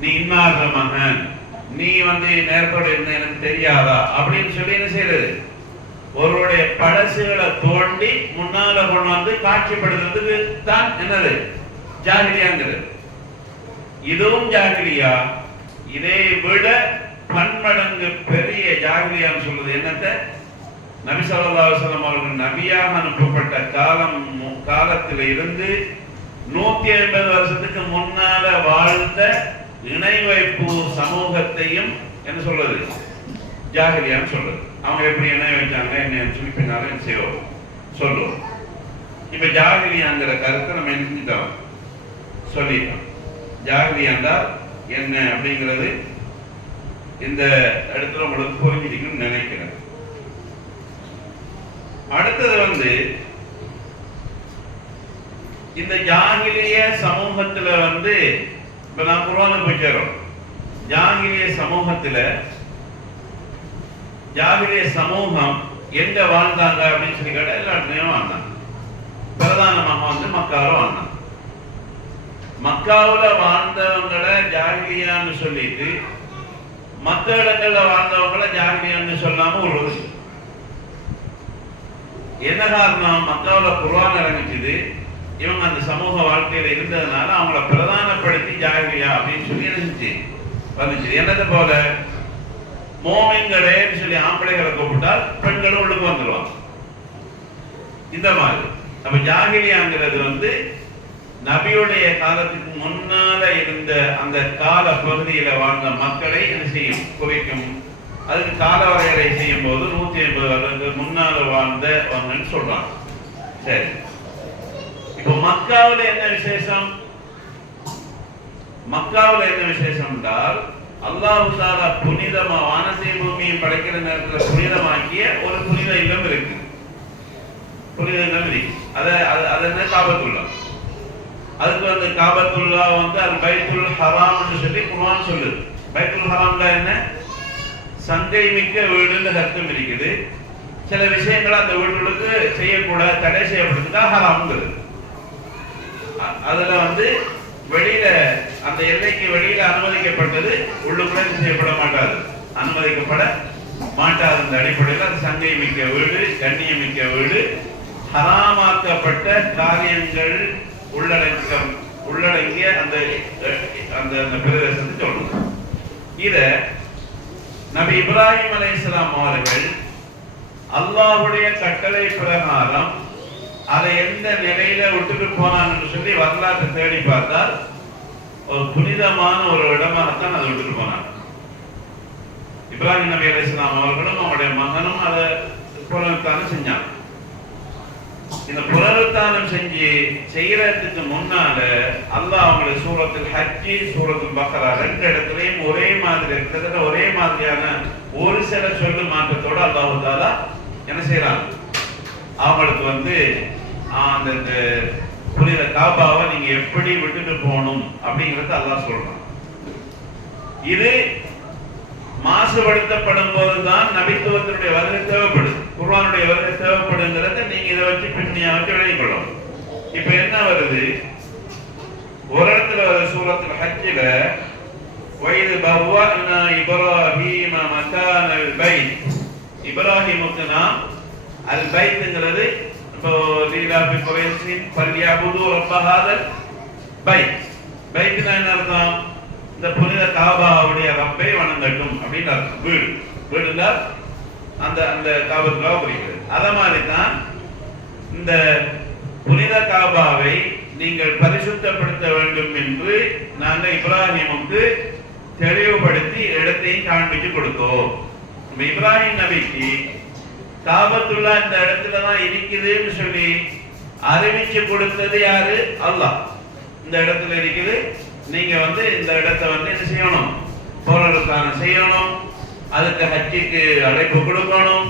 நீ இன்னாத மகன், நீ நேரத்தோட இருந்த எனக்கு தெரியாதா அப்படின்னு சொல்லி என்ன செய்யறது, ஒருவருடைய பழசுகளை தோண்டி முன்னால கொண்டு காட்சிப்படுத்துறதுக்கு தான் என்னது ஜாகிலியாங்கிறது. இதுவும் ஜாகிலியா. இதை விட பன்மடங்கு பெரிய ஜாகிலியான்னு சொல்றது என்னத்தை, நபி ஸல்லல்லாஹு அலைஹி வஸல்லம் அவர்கள் நபியாக அனுப்பப்பட்ட காலத்தில் இருந்து 150 வருஷத்துக்கு முன்னால வாழ்ந்த இணை வைப்பு சமூகத்தையும் என்ன சொல்றது ஜாகிலியான்னு சொல்றது. அவங்க எப்படி இணை வச்சாங்க என்ன சொல்லி பின்னால என்ன செய்வோம் சொல்லுவோம். இப்ப ஜாகிலியாங்கிற கருத்தை நம்ம என்ன செஞ்சிட்டோம் சொல்லிட்டோம். ஜாகிலியாண்டா என்ன அப்படிங்கிறது இந்த இடத்துல உங்களுக்கு புரிஞ்சிருக்குன்னு நினைக்கிறேன். அடுத்தது இந்த ஜாகிலிய சமூகத்துல இப்ப நான் குர்ஆனுக்கு போய் சேரோம். ஜாகிலிய சமூகத்துல ஜாகிலிய சமூகம் எங்க வாழ்ந்தாங்க அப்படின்னு சொல்லி கேட்டா எல்லா இடத்துலயும் வாழ்ந்தாங்க. பிரதானமாக மக்காவில் வாழ்ந்தாங்க. மக்காவுல வாழ்ந்தவங்களை ஜாகிலியான்னு சொல்லிட்டு மற்ற இடங்கள்ல வாழ்ந்தவங்களை ஜாகிலியான்னு சொல்லாம ஒரு என்ன காரணம், மக்காவுல குர்ஆன் இறங்கிச்சுது, இவங்க அந்த சமூக வாழ்க்கையில இருந்ததுனால அவங்கள பிரதானப்படுத்தி ஜாகிலியா அப்படின்னு சொல்லி இருந்துச்சு வந்துச்சு. என்னது போல மோமின்களே சொல்லி ஆம்பளைகளை கூப்பிட்டால் பெண்களும் உள்ளுக்கு வந்துடுவாங்க. இந்த மாதிரி அப்ப ஜாகிலியாங்கிறது நபியுடைய காலத்துக்கு முன்னால இருந்த அந்த கால பகுதியில வாழ்ந்த மக்களை என்ன செய்யும் குறிக்கும். அதுக்கு கால வரையறை செய்யும் போது 150 வருடங்களுக்கு முன்னால வாழ்ந்தவங்கன்னு சொல்றாங்க. சரி, இப்ப மக்காவுல என்ன விசேஷம்? மக்காவுல என்ன விசேஷம் என்றால் அல்லாஹ் தஆலா புனிதமா வானத்தை பூமியை படைக்கிற நேரத்தில் புனிதமாக்கிய ஒரு புனித இல்லம் இருக்கு. புனித இல்லம் இருக்கு. அது என்ன காபத்துல்லா. அதுக்கு காபத்துல்லா அல் பைத்துல் ஹராம்னு சொல்லி குர்ஆன் சொல்லுது. பைத்துல் ஹராம்ல என்ன சங்கை மிக்க வீடுன்னு அர்த்தம் இருக்குது. சில விஷயங்களை அந்த வீடுகளுக்கு செய்யக்கூடாது, தடை செய்யப்படுறதுக்கா ஹராம்ங்கிறது. அதுல வெளியில அந்த எல்லைக்கு வெளியில அனுமதிக்கப்பட்டது, உள்ளுக்குள்ள செய்யப்பட மாட்டாது, அனுமதிக்கப்பட மாட்டாது. அந்த அடிப்படையில் அது சங்கை மிக்க வீடு, கண்ணியம் மிக்க வீடு, ஹராமாக்கப்பட்ட காரியங்கள் உள்ளடங்கிய அந்த அந்த பிரதேசத்தை சொல்லுது. இத நபி இப்ராஹிம் அலைஹிஸ்ஸலாம் அவர்கள் அல்லாஹ்வுடைய கட்டளை பிரகாரம் அதை எந்த நிலையில விட்டுட்டு போனாங்கன்னு சொல்லி வரலாற்றை தேடி பார்த்தால் ஒரு புனிதமான ஒரு இடமாகத்தான் அதை விட்டுட்டு போனாங்க. இப்ராஹிம் நபி அலைஹிஸ்ஸலாம் அவர்களும் அவருடைய மகனும் அதை புனருத்தானம் செஞ்சாங்க. இந்த புனருத்தானம் செய்யறதுக்கு முன்னால அல்லாஹ் அவங்களுடைய சூரத்துல் ஹஜ், சூரத்துல் பக்ரா ரெண்டு இடத்துலயும் ஒரே மாதிரி கிட்டத்தட்ட ஒரே மாதிரியான ஒரு சில சொல்லு மாற்றத்தோட அல்லாஹ் தஆலா என்ன செய்யறாங்க, அவங்களுக்கு அந்த புனித காபாவை நீங்க எப்படி விட்டுட்டு போகணும் அப்படிங்கறது அல்லாஹ் சொல்றான். இது மாசுபடுத்தப்படும் போதுதான் நபித்துவத்தினுடைய வருகை தேவைப்படுது, குர்ஆனுடைய வருகை தேவைப்படுங்கிறத நீங்க இதை வச்சு பின்னியா வச்சு விளங்கிக் கொள்ளணும். இப்ப என்ன வருது, ஒரு இடத்துல சூரத்துல் ஹஜ்ல வைது பவ்வஅனா இப்ராஹீம மகானல் பைத், இப்ராஹிமுக்கு நாம் அல் பைத்ங்கிறது இப்போ லீலாபி குரைஷின் ஃபல்யஅபுது ரப்ப ஹாதல் பைத். பைத்னா என்ன அர்த்தம், இந்த புனித காபாவுடைய ரப்பை வணங்கட்டும் அப்படின்னு அர்த்தம். வீடுல அந்த அந்த காபத்துல்லாஹ் குறிக்கிறது. அத மாதிரி தான் இந்த புனித காபாவை நீங்கள் பரிசுத்தப்படுத்த வேண்டும் என்று நாங்கள் இப்ராஹிமுக்கு தெளிவுபடுத்தி இடத்தையும் காண்பிச்சு கொடுத்தோம். இப்ராஹிம் நபிக்கு காபத்துல்லா இந்த இடத்துல தான் இருக்குதுன்னு சொல்லி அறிவிச்சு கொடுத்தது யாரு? அல்லாஹ். இந்த இடத்துல இருக்குது, நீங்க இந்த இடத்தை என்ன செய்யணும், புனருத்தானம் செய்யணும், அதுக்கு ஹஜ்ஜுக்கு அழைப்பு கொடுக்கணும்,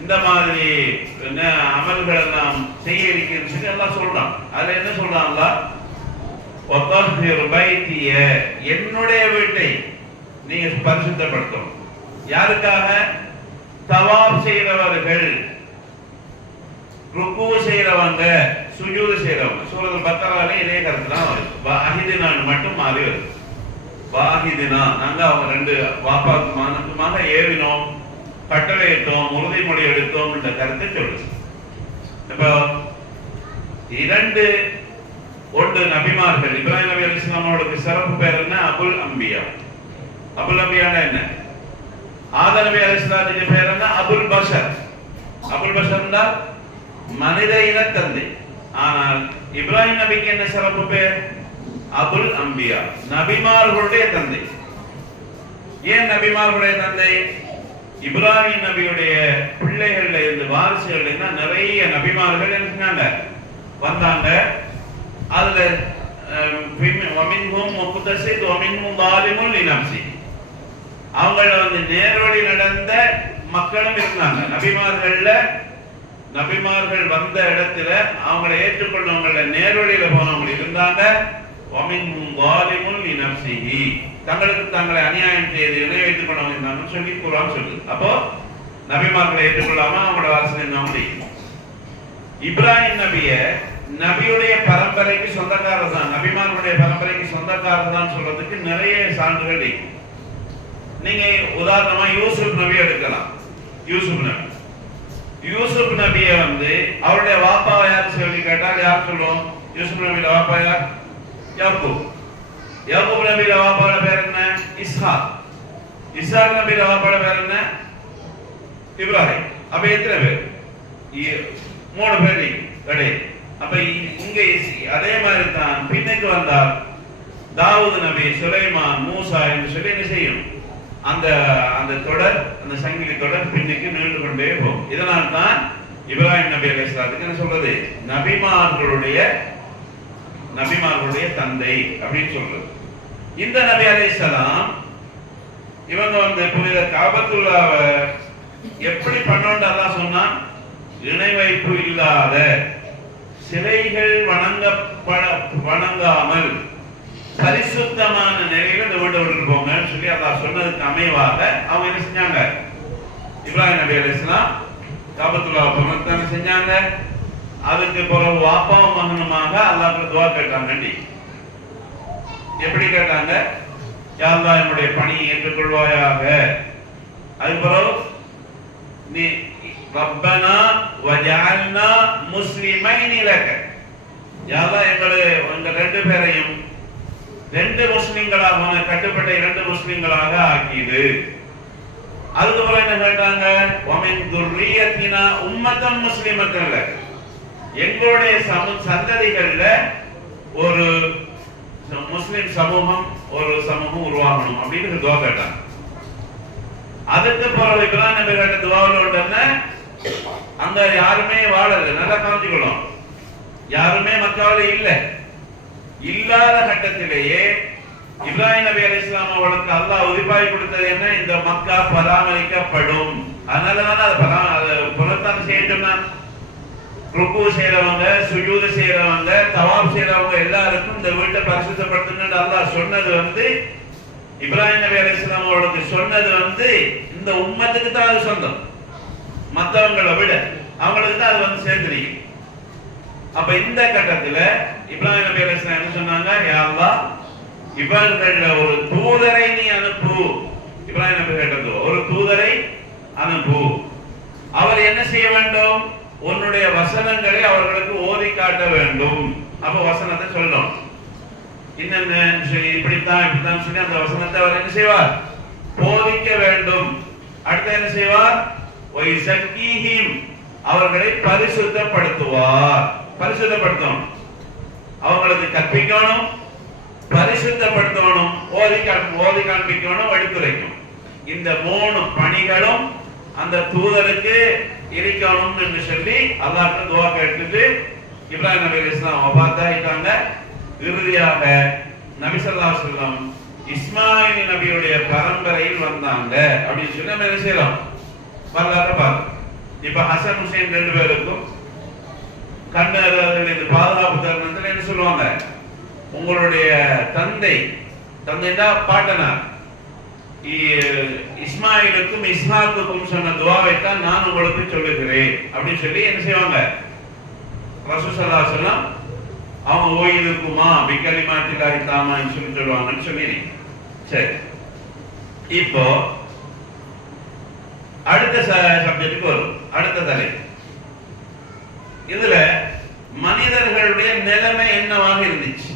இந்த மாதிரி அமல்கள் எல்லாம் செய்ய இருக்குன்னு சொல்லி எல்லாம் சொல்றான். அதுல என்ன சொல்றான்ல, என்னுடைய வீட்டை நீங்க பரிசுத்தப்படுத்தணும். யாருக்காக? தவாப் செய்றவர்கள், ருக்கு செய்றவங்க, சுஜூது செய்றவங்க. சூரத்துல் பக்ரால இதே கருத்து தான் வருது. அஹிதுனான் மட்டும் மாறி வருது. வாஹிதினா, நாங்க அவங்க ரெண்டு வாப்பாக்குமாக ஏவினோம், கட்டளையிட்டோம், உறுதிமொழி எடுத்தோம் என்ற கருத்தை சொல்லுது. இப்ப இரண்டு ஒன்று நபிமார்கள். இப்ராஹிம் நபி அலைஹிஸ்ஸலாமோட சிறப்பு பேர் என்ன? அபுல் அம்பியா. அபுல் அம்பியானா என்ன? ஆதம் நபி அலைஹிஸ்ஸலாத்துக்கு பேர் என்ன? அபுல் பஷர். அபுல் பஷர்னா மனித இன தந்தை. ஆனால் இப்ராஹிம் நபிக்கு என்ன சிறப்பு பேர்? அபுல் அம்பியா, நபிமார்களுடைய தந்தை. ஏன் நபிமார்களுடைய தந்தை? இப்ராஹிம் நபியுடைய பிள்ளைகள்ல இருந்து வாரிசுகள் நிறைய நபிமார்கள் என்ன வந்தாங்க. அதுல வமின்ஹும் முக்தஸித் வமின்ஹும் ஸாலிமுன் லினஃப்ஸி, அவங்கள நேர்வழி நடந்த மக்களும் இருந்தாங்க. நபிமார்கள் வந்த இடத்துல அவங்களை ஏற்றுக்கொண்டவங்கள நேர்வழியில போனவங்க இருந்தாங்க. வமின்ஹும் ஸாலிமுன் லினஃப்ஸிஹி, தங்களுக்கு தங்களை அநியாயம் செய்து இணைவைத்துக் கொண்டவங்க இருந்தாங்கன்னு சொல்லி குர்ஆன் சொல்லுது. அப்போ நபிமார்களை ஏற்றுக்கொள்ளாம அவங்களோட வாசனை இருந்தவங்க. இப்ராஹிம் நபிய நபியுடைய பரம்பரைக்கு சொந்தக்காரர் தான், நபிமார்களுடைய பரம்பரைக்கு சொந்தக்காரர் தான் சொல்றதுக்கு நிறைய சான்றுகள் இருக்கு. நீங்க உதாரணமா யூசுப் நபி எடுக்கலாம். யூசுப் நபியை அவருடைய வாப்பாவை யார் சொல்லி கேட்டால் யார் சொல்லுவோம்? யூசுப் நபியோட வாப்பா யார்? யாக்கூப். யாக்கூப் நபியோட வாப்பாவோட பேர் என்ன? இஸ்ஹாக். இஸ்ஹாக் நபியோட வாப்பாவோட பேர் என்ன? இப்ராஹிம். அப்ப எத்தனை பேர்? 3 பேர் கிடையாது. அப்ப இங்க அதே மாதிரி தான் பின்னுக்கு வந்தால் தாவூது நபி, சுலைமான், மூசா என்று சொல்லி என்ன செய்யும்? அந்த அந்த தொடர், அந்த சங்கிலி தொடர் பின்னுக்கு நீண்டு கொண்டே போகும். இதனால் தான் இப்ராஹிம் நபி அலைஹிஸ்ஸலாத்துக்கு என்ன சொல்றது? நபிமார்களுடைய தந்தை அப்படின்னு சொல்றது. இந்த நபி அலைஹிஸ்ஸலாம் இவங்க புனித காபத்துல்லாவை எப்படி பண்ணோன்னு அல்லாஹ் சொன்னான்? இணை வைப்பு இல்லாத, சிலைகள் வணங்காமல் பரிசுத்தமான நிலையில இந்த வீட்டை விட்டு போங்கன்னு சொல்லி அல்லாஹ் சொன்னதுக்கு அமைவாக அவங்க என்ன செஞ்சாங்க? இப்ராஹிம் நபி அலைஹிஸ்ஸலாம் காபத்துல்லாவை புனருத்தான செஞ்சாங்க. அதுக்கு பிறகு வாப்பாவும் மகனுமாக அல்லாஹ்வுக்கு துஆ கேட்டாங்க. எப்படி கேட்டாங்க? யா அல்லாஹ், என்னுடைய பணியை ஏற்றுக்கொள்வாயாக. அதுக்கு பிறகு நீ ரப்பனா வஜஅல்னா முஸ்லிமைனி லக, யா அல்லாஹ் எங்க ரெண்டு பேரையும் 2 முஸ்லிம்களாக, கட்டுப்பட்ட 2 முஸ்லிம்களாக ஆக்கிடு. அதுக்கப்புறம் என்ன கேட்டாங்க? வமின் துர்ரியத்தினா உம்மத்தன் முஸ்லிமத்தன் லக, எங்களுடைய சந்ததிகள்ல ஒரு முஸ்லிம் சமூகம், ஒரு சமூகம் உருவாகணும் அப்படின்னு துஆ கேட்டாங்க. அதுக்கு பிறகு இப்ராஹிம் நபி கேட்ட துஆவுல உடனே அங்க யாருமே வாழல. நல்லா கவனிச்சுக்கணும், யாருமே மக்காவில இல்லாத கட்டத்திலேயே இப்ராஹிம் நபி அலைஹிஸ்ஸலாம் அவர்களுக்கு அல்லாஹ் உதிப்பாய் கொடுத்தது என்ன? இந்த மக்கா பராமரிக்கப்படும். அதனாலதான் அதை புனருத்தான செய்ய சொன்னான். ருக்கு செய்யறவங்க, சுஜூது செய்யறவங்க, தவாப் செய்யறவங்க எல்லாருக்கும் இந்த வீட்டை பரிசுத்தப்படுத்துங்க அல்லாஹ் சொன்னது இப்ராஹிம் நபி அலைஹிஸ்ஸலாம் அவர்களுக்கு சொன்னது இந்த உம்மத்துக்கு தான் அது சொந்தம். மற்றவங்களை விட அவங்களுக்கு தான் அது சேர்ந்துருக்கு. அப்ப இந்த கட்டத்துல இப்ராஹிம் நபி அலைஹிஸ்ஸலாம் என்ன சொன்னாங்க? யா அல்லாஹ், இவர்கள ஒரு தூதரை நீ அனுப்பு. இப்ராஹிம் நபி கேட்டது, ஒரு தூதரை அனுப்பு. அவர் என்ன செய்ய வேண்டும்? உன்னுடைய வசனங்களை அவர்களுக்கு ஓதி காட்ட வேண்டும். அப்ப வசனத்தை சொல்லணும். இப்படித்தான் சொல்லி அந்த வசனத்தை அவர் என்ன செய்வார்? போதிக்க வேண்டும். அடுத்து என்ன செய்வார்? அவர்களை பரிசுத்தப்படுத்துவார். பரிசுத்தப்படுத்தணும், அவங்களுக்கு கற்பிக்கணும், பரிசுத்தப்படுத்தணும், ஓதி காண்பிக்கணும், எடுத்துரைக்கணும். இந்த 3 பணிகளும் அந்த தூதருக்கு இருக்கணும் என்று சொல்லி அல்லாஹ்ட்ட துஆ கேட்டுட்டு இப்ராஹிம் நபி அலைஹிஸ்ஸலாம் வஃபாத் ஆயிட்டாங்க. இறுதியாக நபி ஸல்லல்லாஹு அலைஹி வஸல்லம் இஸ்மாயில் நபியுடைய பரம்பரையில் வந்தாங்க அப்படின்னு சொல்லி நம்ம என்ன செய்யலாம்? வரலாற்றை பார்க்கணும். இப்ப ஹசன் ஹுசைன் 2 பேருக்கும் கண்ணு பாதுகாப்பு தருணத்தில் என்ன சொல்லுவாங்க? உங்களுடைய தந்தைன்னா பாட்டனார் இஸ்மாயிலுக்கும் இஸ்ஹாக்குக்கும் சொன்ன துஆவை தான் நான் உங்களுக்கு சொல்லுகிறேன் அப்படின்னு சொல்லி என்ன செய்வாங்க? ரசூல் ஸல்லல்லாஹு அலைஹி வஸல்லம் அவங்க ஓய்துக்குமா பிகலிமாத்தில்லாஹி தாமான்னு சொல்லுவாங்கன்னு சொல்லி சரி, இப்போ அடுத்த சப்ஜெக்டுக்கு வரும். அடுத்த தலைப்பு, இதுல மனிதர்களுடைய நிலைமை என்னவாக இருந்துச்சு.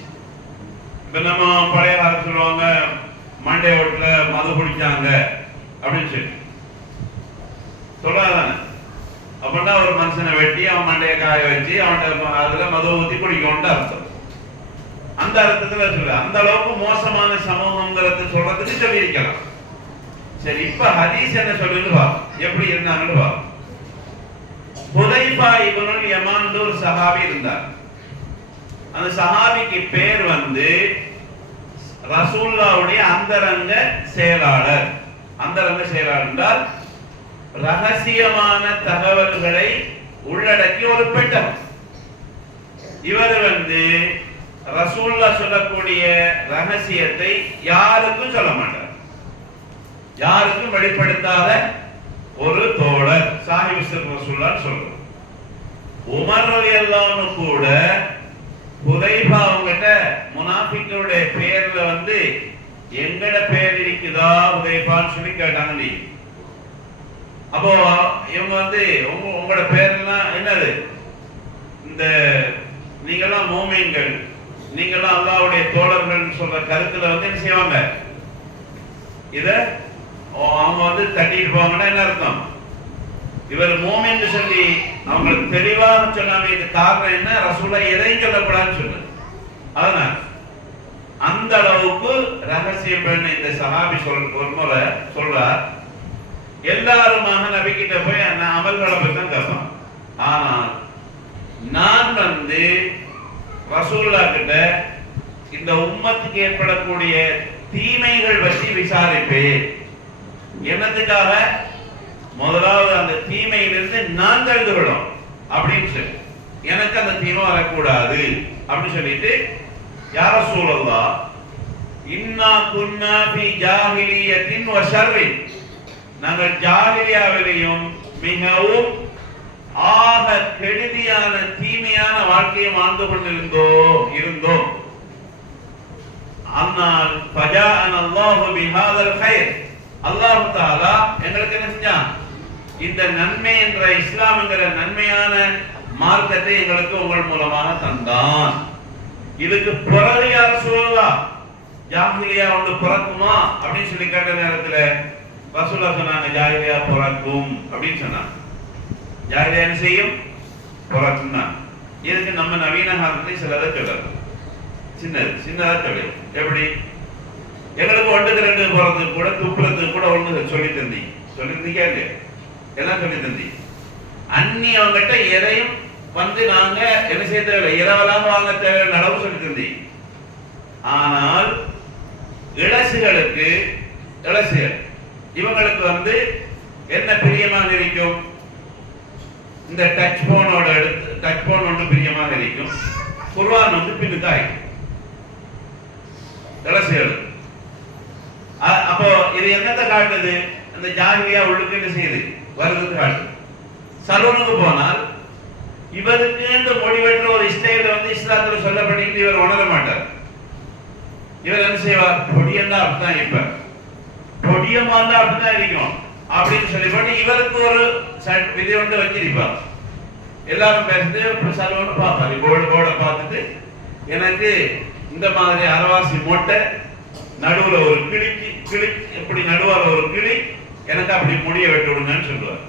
இப்ப நம்ம பழைய காலத்துல சொல்லுவாங்க மண்டே ஓட்டுல மது குடிச்சாங்க அப்படின்னு சொல்லி சொல்லாதானே. அப்படின்னா ஒரு மனுஷனை வெட்டி அவன் மண்டையை காய வச்சு அவன் அதுல மது ஊத்தி குடிக்கணும்னு அர்த்தம். அந்த அர்த்தத்துல சொல்ல அந்த அளவுக்கு மோசமான சமூகங்கிறது சொல்றதுக்கு சொல்லி இருக்கலாம். சரி, இப்ப ஹதீஸ் என்ன சொல்லுன்னு பா, எப்படி இருந்தாங்கன்னு பா. ஹுதைஃபா இப்னுல் யமான் ஒரு சஹாபி இருந்தார். அந்த சஹாபிக்கு பேர் ரசூலுல்லாஹ்வுடைய அந்தரங்க செயலாளர். அந்தரங்க செயலாளர் என்றால் ரகசியமான தகவல்களை உள்ளடக்கிய ஒரு பெட்டகம். இவர் ரசூலுல்லாஹ் சொல்லக்கூடிய ரகசியத்தை யாருக்கும் சொல்ல மாட்டார், யாருக்கும் வெளிப்படுத்தாத ஒரு தோழர், சாஹிப் சிர் ரசூலுல்லாஹ் சொல்றோம். உமர் ரலியல்லாஹு அன்ஹு கூட ஹுதைஃபா அவங்கட்ட முனாஃபிக்குடைய பேர்ல எங்கட பேர் இருக்குதா ஹுதைஃபான்னு சொல்லி கேட்டாங்க. நீ அப்போ இவங்க உங்களோட பேர் எல்லாம் என்னது, இந்த நீங்கெல்லாம் மோமீன்கள், நீங்கெல்லாம் அல்லாஹ்வுடைய தோழர்கள் சொல்ற கருத்துல என்ன செய்வாங்க, இத அவங்க தட்டிட்டு போவாங்கன்னா என்ன அர்த்தம், இவர் மோமின்னு சொல்லி அவங்களுக்கு தெளிவாக சொன்னாங்க. இது காரணம் என்ன, ரசூலுல்லாஹ் எதையும் சொல்லக்கூடாதுன்னு சொன்னார். அதனால அந்த அளவுக்கு ரகசியம் பண்ண இந்த சஹாபி ஒரு முறை சொல்றார், எல்லாருமாக நபி கிட்ட போய் நான் அமல்களை பத்தி தான் கேட்பேன். ஆனால் நான் ரசூலுல்லாஹ் கிட்ட இந்த உம்மத்துக்கு ஏற்படக்கூடிய தீமைகள் பற்றி விசாரிப்பேன். என்னத்துக்காக, முதலாவது அந்த தீமையிலிருந்து நான் தெரிந்து கொள்ளும் அப்படின்னு சொல்லி, எனக்கு அந்த தீமை வரக்கூடாது அப்படின்னு சொல்லிட்டு, யா ரசூலல்லாஹ் இன்னா குன்னா ஃபீ ஜாஹிலியத்தின் வ ஷர்ரின், நாங்கள் ஜாஹிலியாவிலையும் மிகவும் ஆக கெடுதியான தீமையான வாழ்க்கையை வாழ்ந்து கொண்டிருந்தோம். ஆனால் ஃபஜாஅன அல்லாஹு பிஹாதல் கைர், அல்லாஹ் தஆலா எங்களுக்கு என்ன செஞ்சான், இந்த நன்மை என்ற இஸ்லாம் என்கிற நன்மையான மார்க்கத்தை எங்களுக்கு உங்கள் மூலமாக தந்தான். இதுக்கு பிறகு யா ரசூலுல்லாஹ் ஜாஹிலியா பிறக்குமா அப்படின்னு சொல்லி கேட்ட நேரத்துல ரசூலுல்லாஹ் சொன்னாங்க, ஜாஹிலியா பிறக்கும் அப்படின்னு சொன்னாங்க. ஜாஹிலியா என்ன செய்யும், பிறக்கும் தான். இதுக்கு நம்ம நவீன காலத்துல சிலதை சொல்லலாம், சின்னதா சொல்லு. எப்படி, எங்களுக்கு 1-2 போறதுக்கு கூட துப்புறதுக்கு கூட ஒண்ணு சொல்லித்தந்தீங்க இல்லையா, எல்லாம் சொல்லித்தந்தீங்க. அன்னி அவங்ககிட்ட எதையும் நாங்க என்ன செய்ய தேவையில்லை, இரவலாக வாங்க தேவையான அளவு சொல்லித்தந்தீங்க. ஆனால் இளசுகள் இவங்களுக்கு என்ன பிரியமாக இருக்கும், இந்த டச் போன் ஒன்று பிரியமாக இருக்கும், குர்ஆன் பின்னுக்காய் இளசுகள். அப்போ இது என்னத்தை காட்டுது, அந்த ஜாஹிலியா உள்ளுக்கு என்ன செய்யுது, வருது காட்டுது. சலூனுக்கு போனால் இவருக்கு மொழிபெற்ற ஒரு ஸ்டைல் இஸ்லாத்துல சொல்லப்பட்டு இவர் உணர மாட்டார். இவர் என்ன செய்வார், பொடியெல்லாம் அப்படிதான், இப்ப பொடியமா இருந்தா அப்படிதான் இருக்கும் அப்படின்னு சொல்லிப்பட்டு இவருக்கு ஒரு விதி ஒன்று வச்சிருப்பார். எல்லாரும் பேசிட்டு சலூன் பார்ப்பாரு, போர்ட பார்த்துட்டு எனக்கு இந்த மாதிரி அரவாசி மொட்டை, நடுவுல ஒரு கிளி எப்படி நடுவால ஒரு கிளி, எனக்கு அப்படி முடிய வெட்டி விடுங்கன்னு சொல்லுவார்.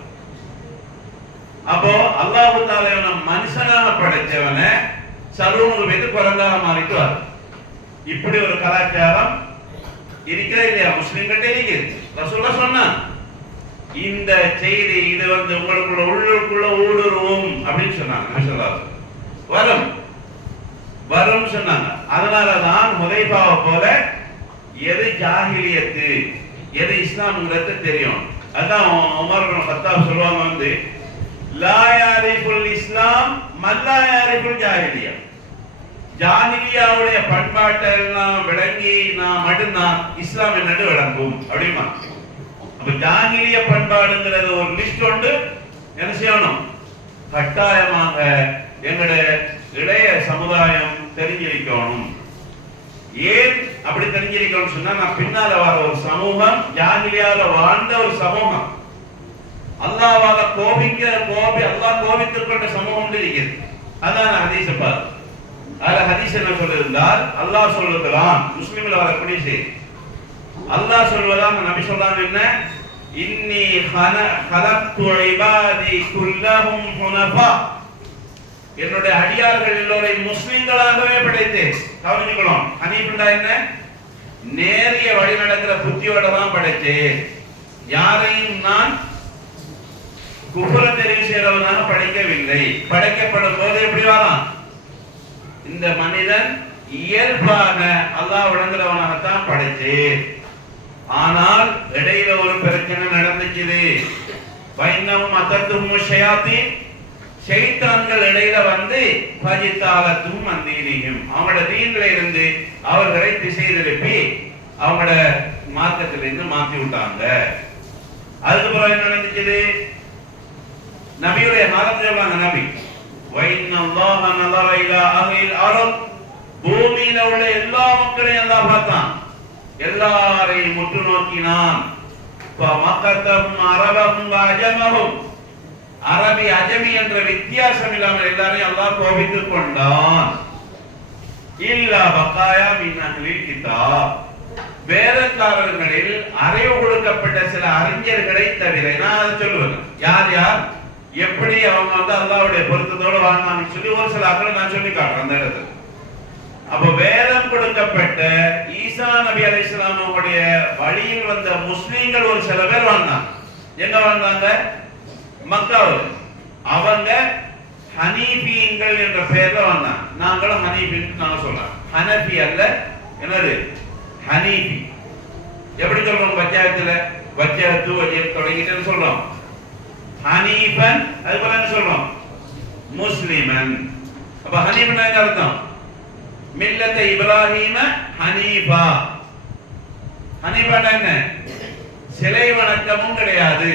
அப்போ அல்லாஹ் தஆலா மனுஷனாக படைச்சவனை சலூனுக்கு போயிட்டு குரங்காக மாறிக்குவார். இப்படி ஒரு கலாச்சாரம் இருக்கிறது இல்லையா, முஸ்லிம்கிட்ட இருக்குது. ரசூலுல்லாஹ் சொன்னான், இந்த செய்தி இது உங்களுக்குள்ள உள்ளுக்குள்ள ஊடுருவும் அப்படின்னு சொன்னாங்க. வரும் சொன்னாங்க. அதனாலதான் ஹுதைஃபாவை போல எது ஜாஹிலியத்து எது இஸ்லாம்ங்கிறது தெரியும். அதான் உமர் இப்னு கத்தாப் சொல்லுவாங்க, லா யாரிஃபுல் இஸ்லாம் மல்லா யாரிஃபுல் ஜாஹிலியா. ஜாஹிலியாவுடைய பண்பாட்டை எல்லாம் விளங்கி நான் மட்டும்தான் இஸ்லாம் என்னன்னு விளங்கும் அப்படிமா. அப்ப ஜாஹிலிய பண்பாடுங்கிறது ஒரு லிஸ்ட் உண்டு, என்ன செய்யணும், கட்டாயமாக எங்களுடைய இளைய சமுதாயம் தெரிஞ்சிருக்கணும். ஏன் அப்படி தெரிஞ்சிருக்கணும்னு சொன்னா நான் பின்னால வர ஒரு சமூகம் ஜாகிலியால வாழ்ந்த ஒரு சமூகம் அல்லாஹ்வால அல்லாஹ் கோபித்துக் கொண்ட சமூகம் இருக்குது. அதான் ஹதீஸ் பாரு. அதுல ஹதீஸ் என்ன சொல்லிருந்தால் அல்லாஹ் சொல்லுகிறான், முஸ்லிம்ல வரக்கூடிய செய்தி. அல்லாஹ் சொல்வதாக நபி சொல்றாங்க என்ன, இன்னி கலக்து இபாதி குல்லஹும் ஹுனஃபா, என்னுடைய அடியார்கள் எல்லோரையும் முஸ்லிம்களாகவே படைத்தேன். கவனிக்கணும், ஹனீஃப்னா என்ன, நேரிய வழி நடக்கிற புத்தியோட தான் படைத்தேன். யாரையும் நான் குஃப்ர தெரிவு செய்தவனாக படைக்கவில்லை. படைக்கப்படும் போது எப்படி வரலாம், இந்த மனிதன் இயல்பாக அல்லாஹ் வழங்குறவனாகத்தான் படைத்தேன். ஆனால் இடையில ஒரு பிரச்சனை நடந்துச்சு. வைன்னஹும் அத்தத்துஹும் ஷயாத்தீன், ஷைத்தான்கள் இடையில வந்து ஃபஜிதாலத்துஹும் அன் தீனிஹிம், அவங்களோட தீன்ல இருந்து அவர்களை திசை திருப்பி அவங்களோட மார்க்கத்திலிருந்து மாத்தி விட்டாங்க. அதுக்கப்புறம் என்ன நடந்துச்சு, நபியுடைய காலத்துல சொல்றாங்க நபி, வைன்னல்லாஹ நஸர இலா அஹ்லில் அர்த், பூமியில உள்ள எல்லா மக்களையும் அல்லாஹ் பார்த்தான், எல்லாரையும் முற்று நோக்கினான். அரபி அஜமி என்ற வித்தியாசம் இல்லாமல் எல்லாரையும் அல்லாஹ் கோபித்துக் கொண்டான். இல்லா பக்காயா மின் அஹ்லில் கிதாப், வேதக்காரர்களில் அறிவு கொடுக்கப்பட்ட சில அறிஞர்களை தவிர. நான் அதை சொல்லுவேன், யார் யார் எப்படி அவங்க வந்து அல்லாஹ்வுடைய பொருத்தத்தோடு வாழ்ந்தாங்கன்னு சொல்லி ஒரு சில ஆக்களை நான் சொல்லி காட்டுறேன் அந்த இடத்துல. அப்ப வேதம் கொடுக்கப்பட்ட ஈசா நபி அலைஹிஸ்ஸலாம் அவங்களுடைய வழியில் வந்த முஸ்லிம்கள் ஒரு சில பேர் வாழ்ந்தாங்க. எங்க வாழ்ந்தாங்க, மக்காவில். அவங்க ஹனீஃபீன்கள் என்ற பெயர்ல வந்தாங்க. நாங்களும் ஹனீஃபின்னு நாங்க சொல்றோம், ஹனஃபி அல்ல, என்னது ஹனீஃபி. எப்படி சொல்றோம், பஞ்சாயத்துல வஜ்ஜஹத்து வஜ்ஜஹத் தொடங்கிட்டு சொல்றோம். ஹனீஃபன் அதுபோல என்ன சொல்றோம், முஸ்லிமன். அப்ப ஹனீஃபன் என்ன அர்த்தம், மில்லத்த இப்ராஹீம ஹனீஃபா. ஹனீஃபா என்ன, சிலை வணக்கமும் கிடையாது,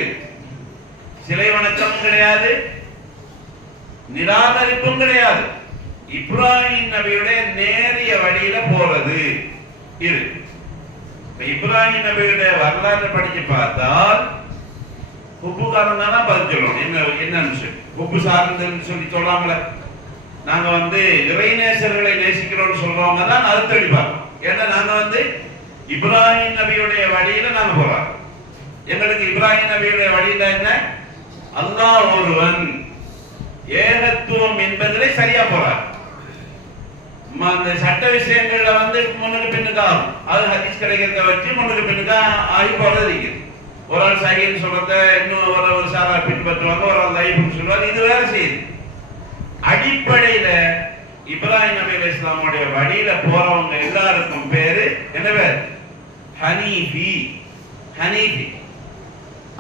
சிலை வணக்கமும் கிடையாது, நிராகரிப்பும் கிடையாது. இப்ராஹிம் நபியுடைய நேரிய வழியில போறது இது. இப்ராஹிம் நபியுடைய வரலாற்றை படிச்சு பார்த்தால் உப்புக்காரன் தானே பதில் சொல்லணும். என்னன்னு சொல்லி உப்பு சார்ந்தன்னு சொல்லி சொல்லாமல, நாங்க வந்து இறைநேசர்களை நேசிக்கிறோம்னு சொல்றவங்க தான் அறுத்தடி பார்க்கணும். ஏன்னா நாங்க வந்து இப்ராஹிம் நபியுடைய வழியில நாங்க போறோம். எங்களுக்கு இப்ராஹிம் நபியுடைய வழியில என்ன, அல்லாஹ் ஒருவன், ஏகத்துவம் என்பதிலே சரியா போறார். அந்த சட்ட விஷயங்கள்ல வந்து முன்னுக்கு பின்னுக்கு ஆகும், அது ஹதீஸ் கிடைக்கிறத வச்சு முன்னுக்கு பின்னுக்கு ஆகி போறது இருக்குது. ஒரு ஆள் சஹீஹ்னு சொல்றத இன்னும் ஒரு சாரா பின்பற்றுவாங்க, ஒரு ஆள் லைஃப்னு சொல்லுவாங்க. இது வேற செய்யுது. அடிப்படையில இப்ராஹிம் நபி அலைஹிஸ்ஸலாமுடைய வழியில போறவங்க எல்லாருக்கும் பேரு என்ன பேர், ஹனீஃபி. ஹனீஃபி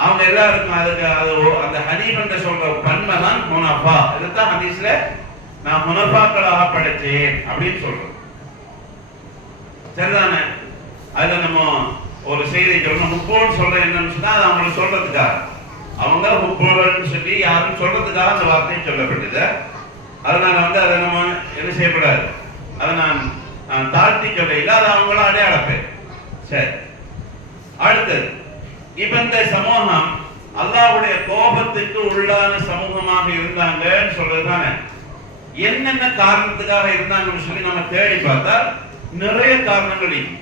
அவங்க எல்லாருக்கும் அதுக்கு அது அந்த ஹனீஃப் என்ற சொல்ற பன்மை தான் ஹுனஃபா. இதுதான் ஹதீஸ்ல நான் ஹுனஃபாக்களாக படைச்சேன் அப்படின்னு சொல்றோம். சரிதானே? அதுல நம்ம ஒரு செய்தி சொல்லணும். ஹுப்போன்னு சொல்ற என்னன்னு சொன்னா அது அவங்களுக்கு சொல்றதுக்காக, அவங்க ஹுப்போன்னு சொல்லி யாரும் சொல்றதுக்காக அந்த வார்த்தையும் சொல்லப்பட்டது. அதனால வந்து அதை நம்ம என்ன செய்யக்கூடாது, அதை நான் தாழ்த்தி சொல்ல இல்லை, அது அவங்களும் அடையாளப்பேன். சரி, அடுத்தது இப்ப இந்த சமூகம் அல்லாஹ்வுடைய கோபத்துக்கு உள்ளான சமூகமாக இருந்தாங்கன்னு சொல்றதுதானே. என்னென்ன காரணத்துக்காக இருந்தாங்கன்னு சொல்லி நம்ம தேடி பார்த்தா நிறைய காரணங்கள் இருக்கு.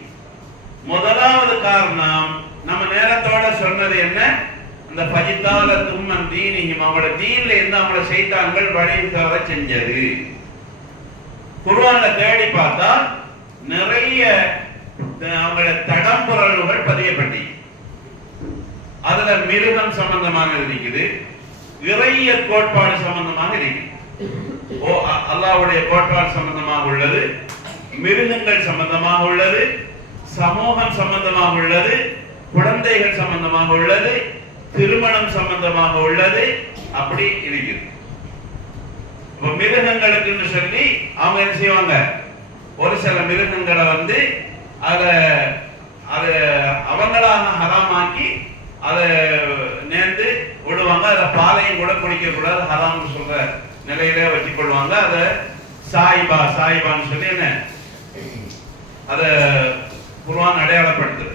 முதலாவது காரணம் நம்ம நேரத்தோட சொன்னது என்ன, அந்த ஃபஜிதாலத்துஹும் அன் தீனிஹிம், அவங்களோட தீன்ல இருந்து அவங்கள ஷைத்தான்கள் வழி தவற செஞ்சது. குர்ஆன்ல தேடி பார்த்தா நிறைய அவங்களோட தடம்புரல்கள் பதியப்பட்டி. அதுல மிருகம் சம்பந்தமாக இருக்குது, இறைய கோட்பாடு சம்பந்தமாக இருக்குது. அல்லாஹ்வுடைய கோட்பாடு சம்பந்தமாக உள்ளது, மிருகங்கள் சம்பந்தமாக உள்ளது, சமூகம் சம்பந்தமாக உள்ளது, குழந்தைகள் சம்பந்தமாக உள்ளது, திருமணம் சம்பந்தமாக உள்ளது, அப்படி இருக்குது. மிருகங்களுக்கு சொல்லி அவங்க என்ன செய்வாங்க, ஒரு சில மிருகங்களை வந்து அதை அவங்களாக ஹராமாக்கி அதை நேர்ந்து விடுவாங்க. அதை பாலையும் கூட குடிக்க கூடாது, ஹராம்னு சொல்ற நிலையில வச்சு கொள்வாங்க. அதை சாயிபான்னு சொல்லி என்ன அதை குர்ஆன் அடையாளப்படுத்துது.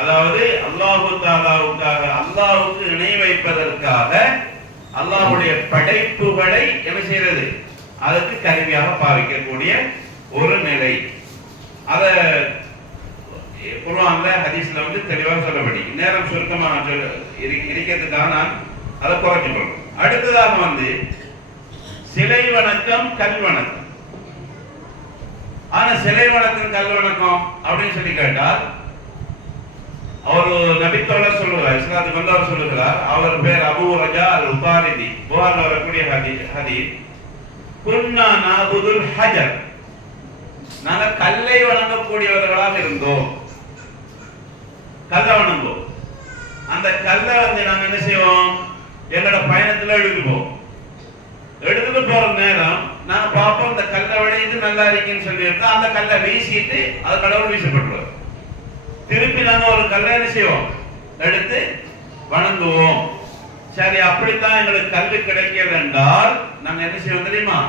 அதாவது அல்லாஹு தஆலாவுக்காக, அல்லாஹ்வுக்கு இணை வைப்பதற்காக அல்லாஹ்வுடைய படைப்புகளை என்ன செய்யறது, அதுக்கு கருவியாக பாவிக்கக்கூடிய ஒரு நிலை. அத குர்ஆன்ல ஹதீஸ்ல வந்து தெளிவாக சொல்லப்படி, நேரம் சுருக்கமாக இருக்கிறதுக்காக நான் அதை குறைச்சுக்கிறோம். அடுத்ததாக வந்து சிலை வணக்கம், கல் வணக்கம். ஆனா சிலை வணக்கம் கல் வணக்கம் அப்படின்னு சொல்லி கேட்டால், அவர் நபித்தோழர் சொல்லுகிறார், இஸ்லாத்துக்கு வந்தவர் சொல்லுகிறார், அவர் பேர் அபூ ரஜா அல் உபாரிதி, புகார்ல வரக்கூடிய ஹதீஸ், குன்னா நாபுதுல் ஹஜர், நாங்க கல்லை வணங்கக்கூடியவர்களாக இருந்தோம். கல்லை வணங்குவோம். அந்த கல்லை வந்து நாங்க என்ன செய்வோம், எங்களோட பயணத்துல எடுத்துப்போம். எடுத்துட்டு போற நேரம் நாங்க பார்ப்போம், இந்த கல்லை விட இது நல்லா இருக்குன்னு சொல்லி இருந்தா அந்த கல்லை வீசிட்டு அது கடவுள் வீசப்பட்டுருவோம். திருப்பி நாங்க ஒரு கல்லை என்ன செய்வோம், எடுத்து வணங்குவோம். சரி, அப்படித்தான் எங்களுக்கு கல்வி கிடைக்கிறது என்றால் நாங்க என்ன செய்வோம் தெரியுமா,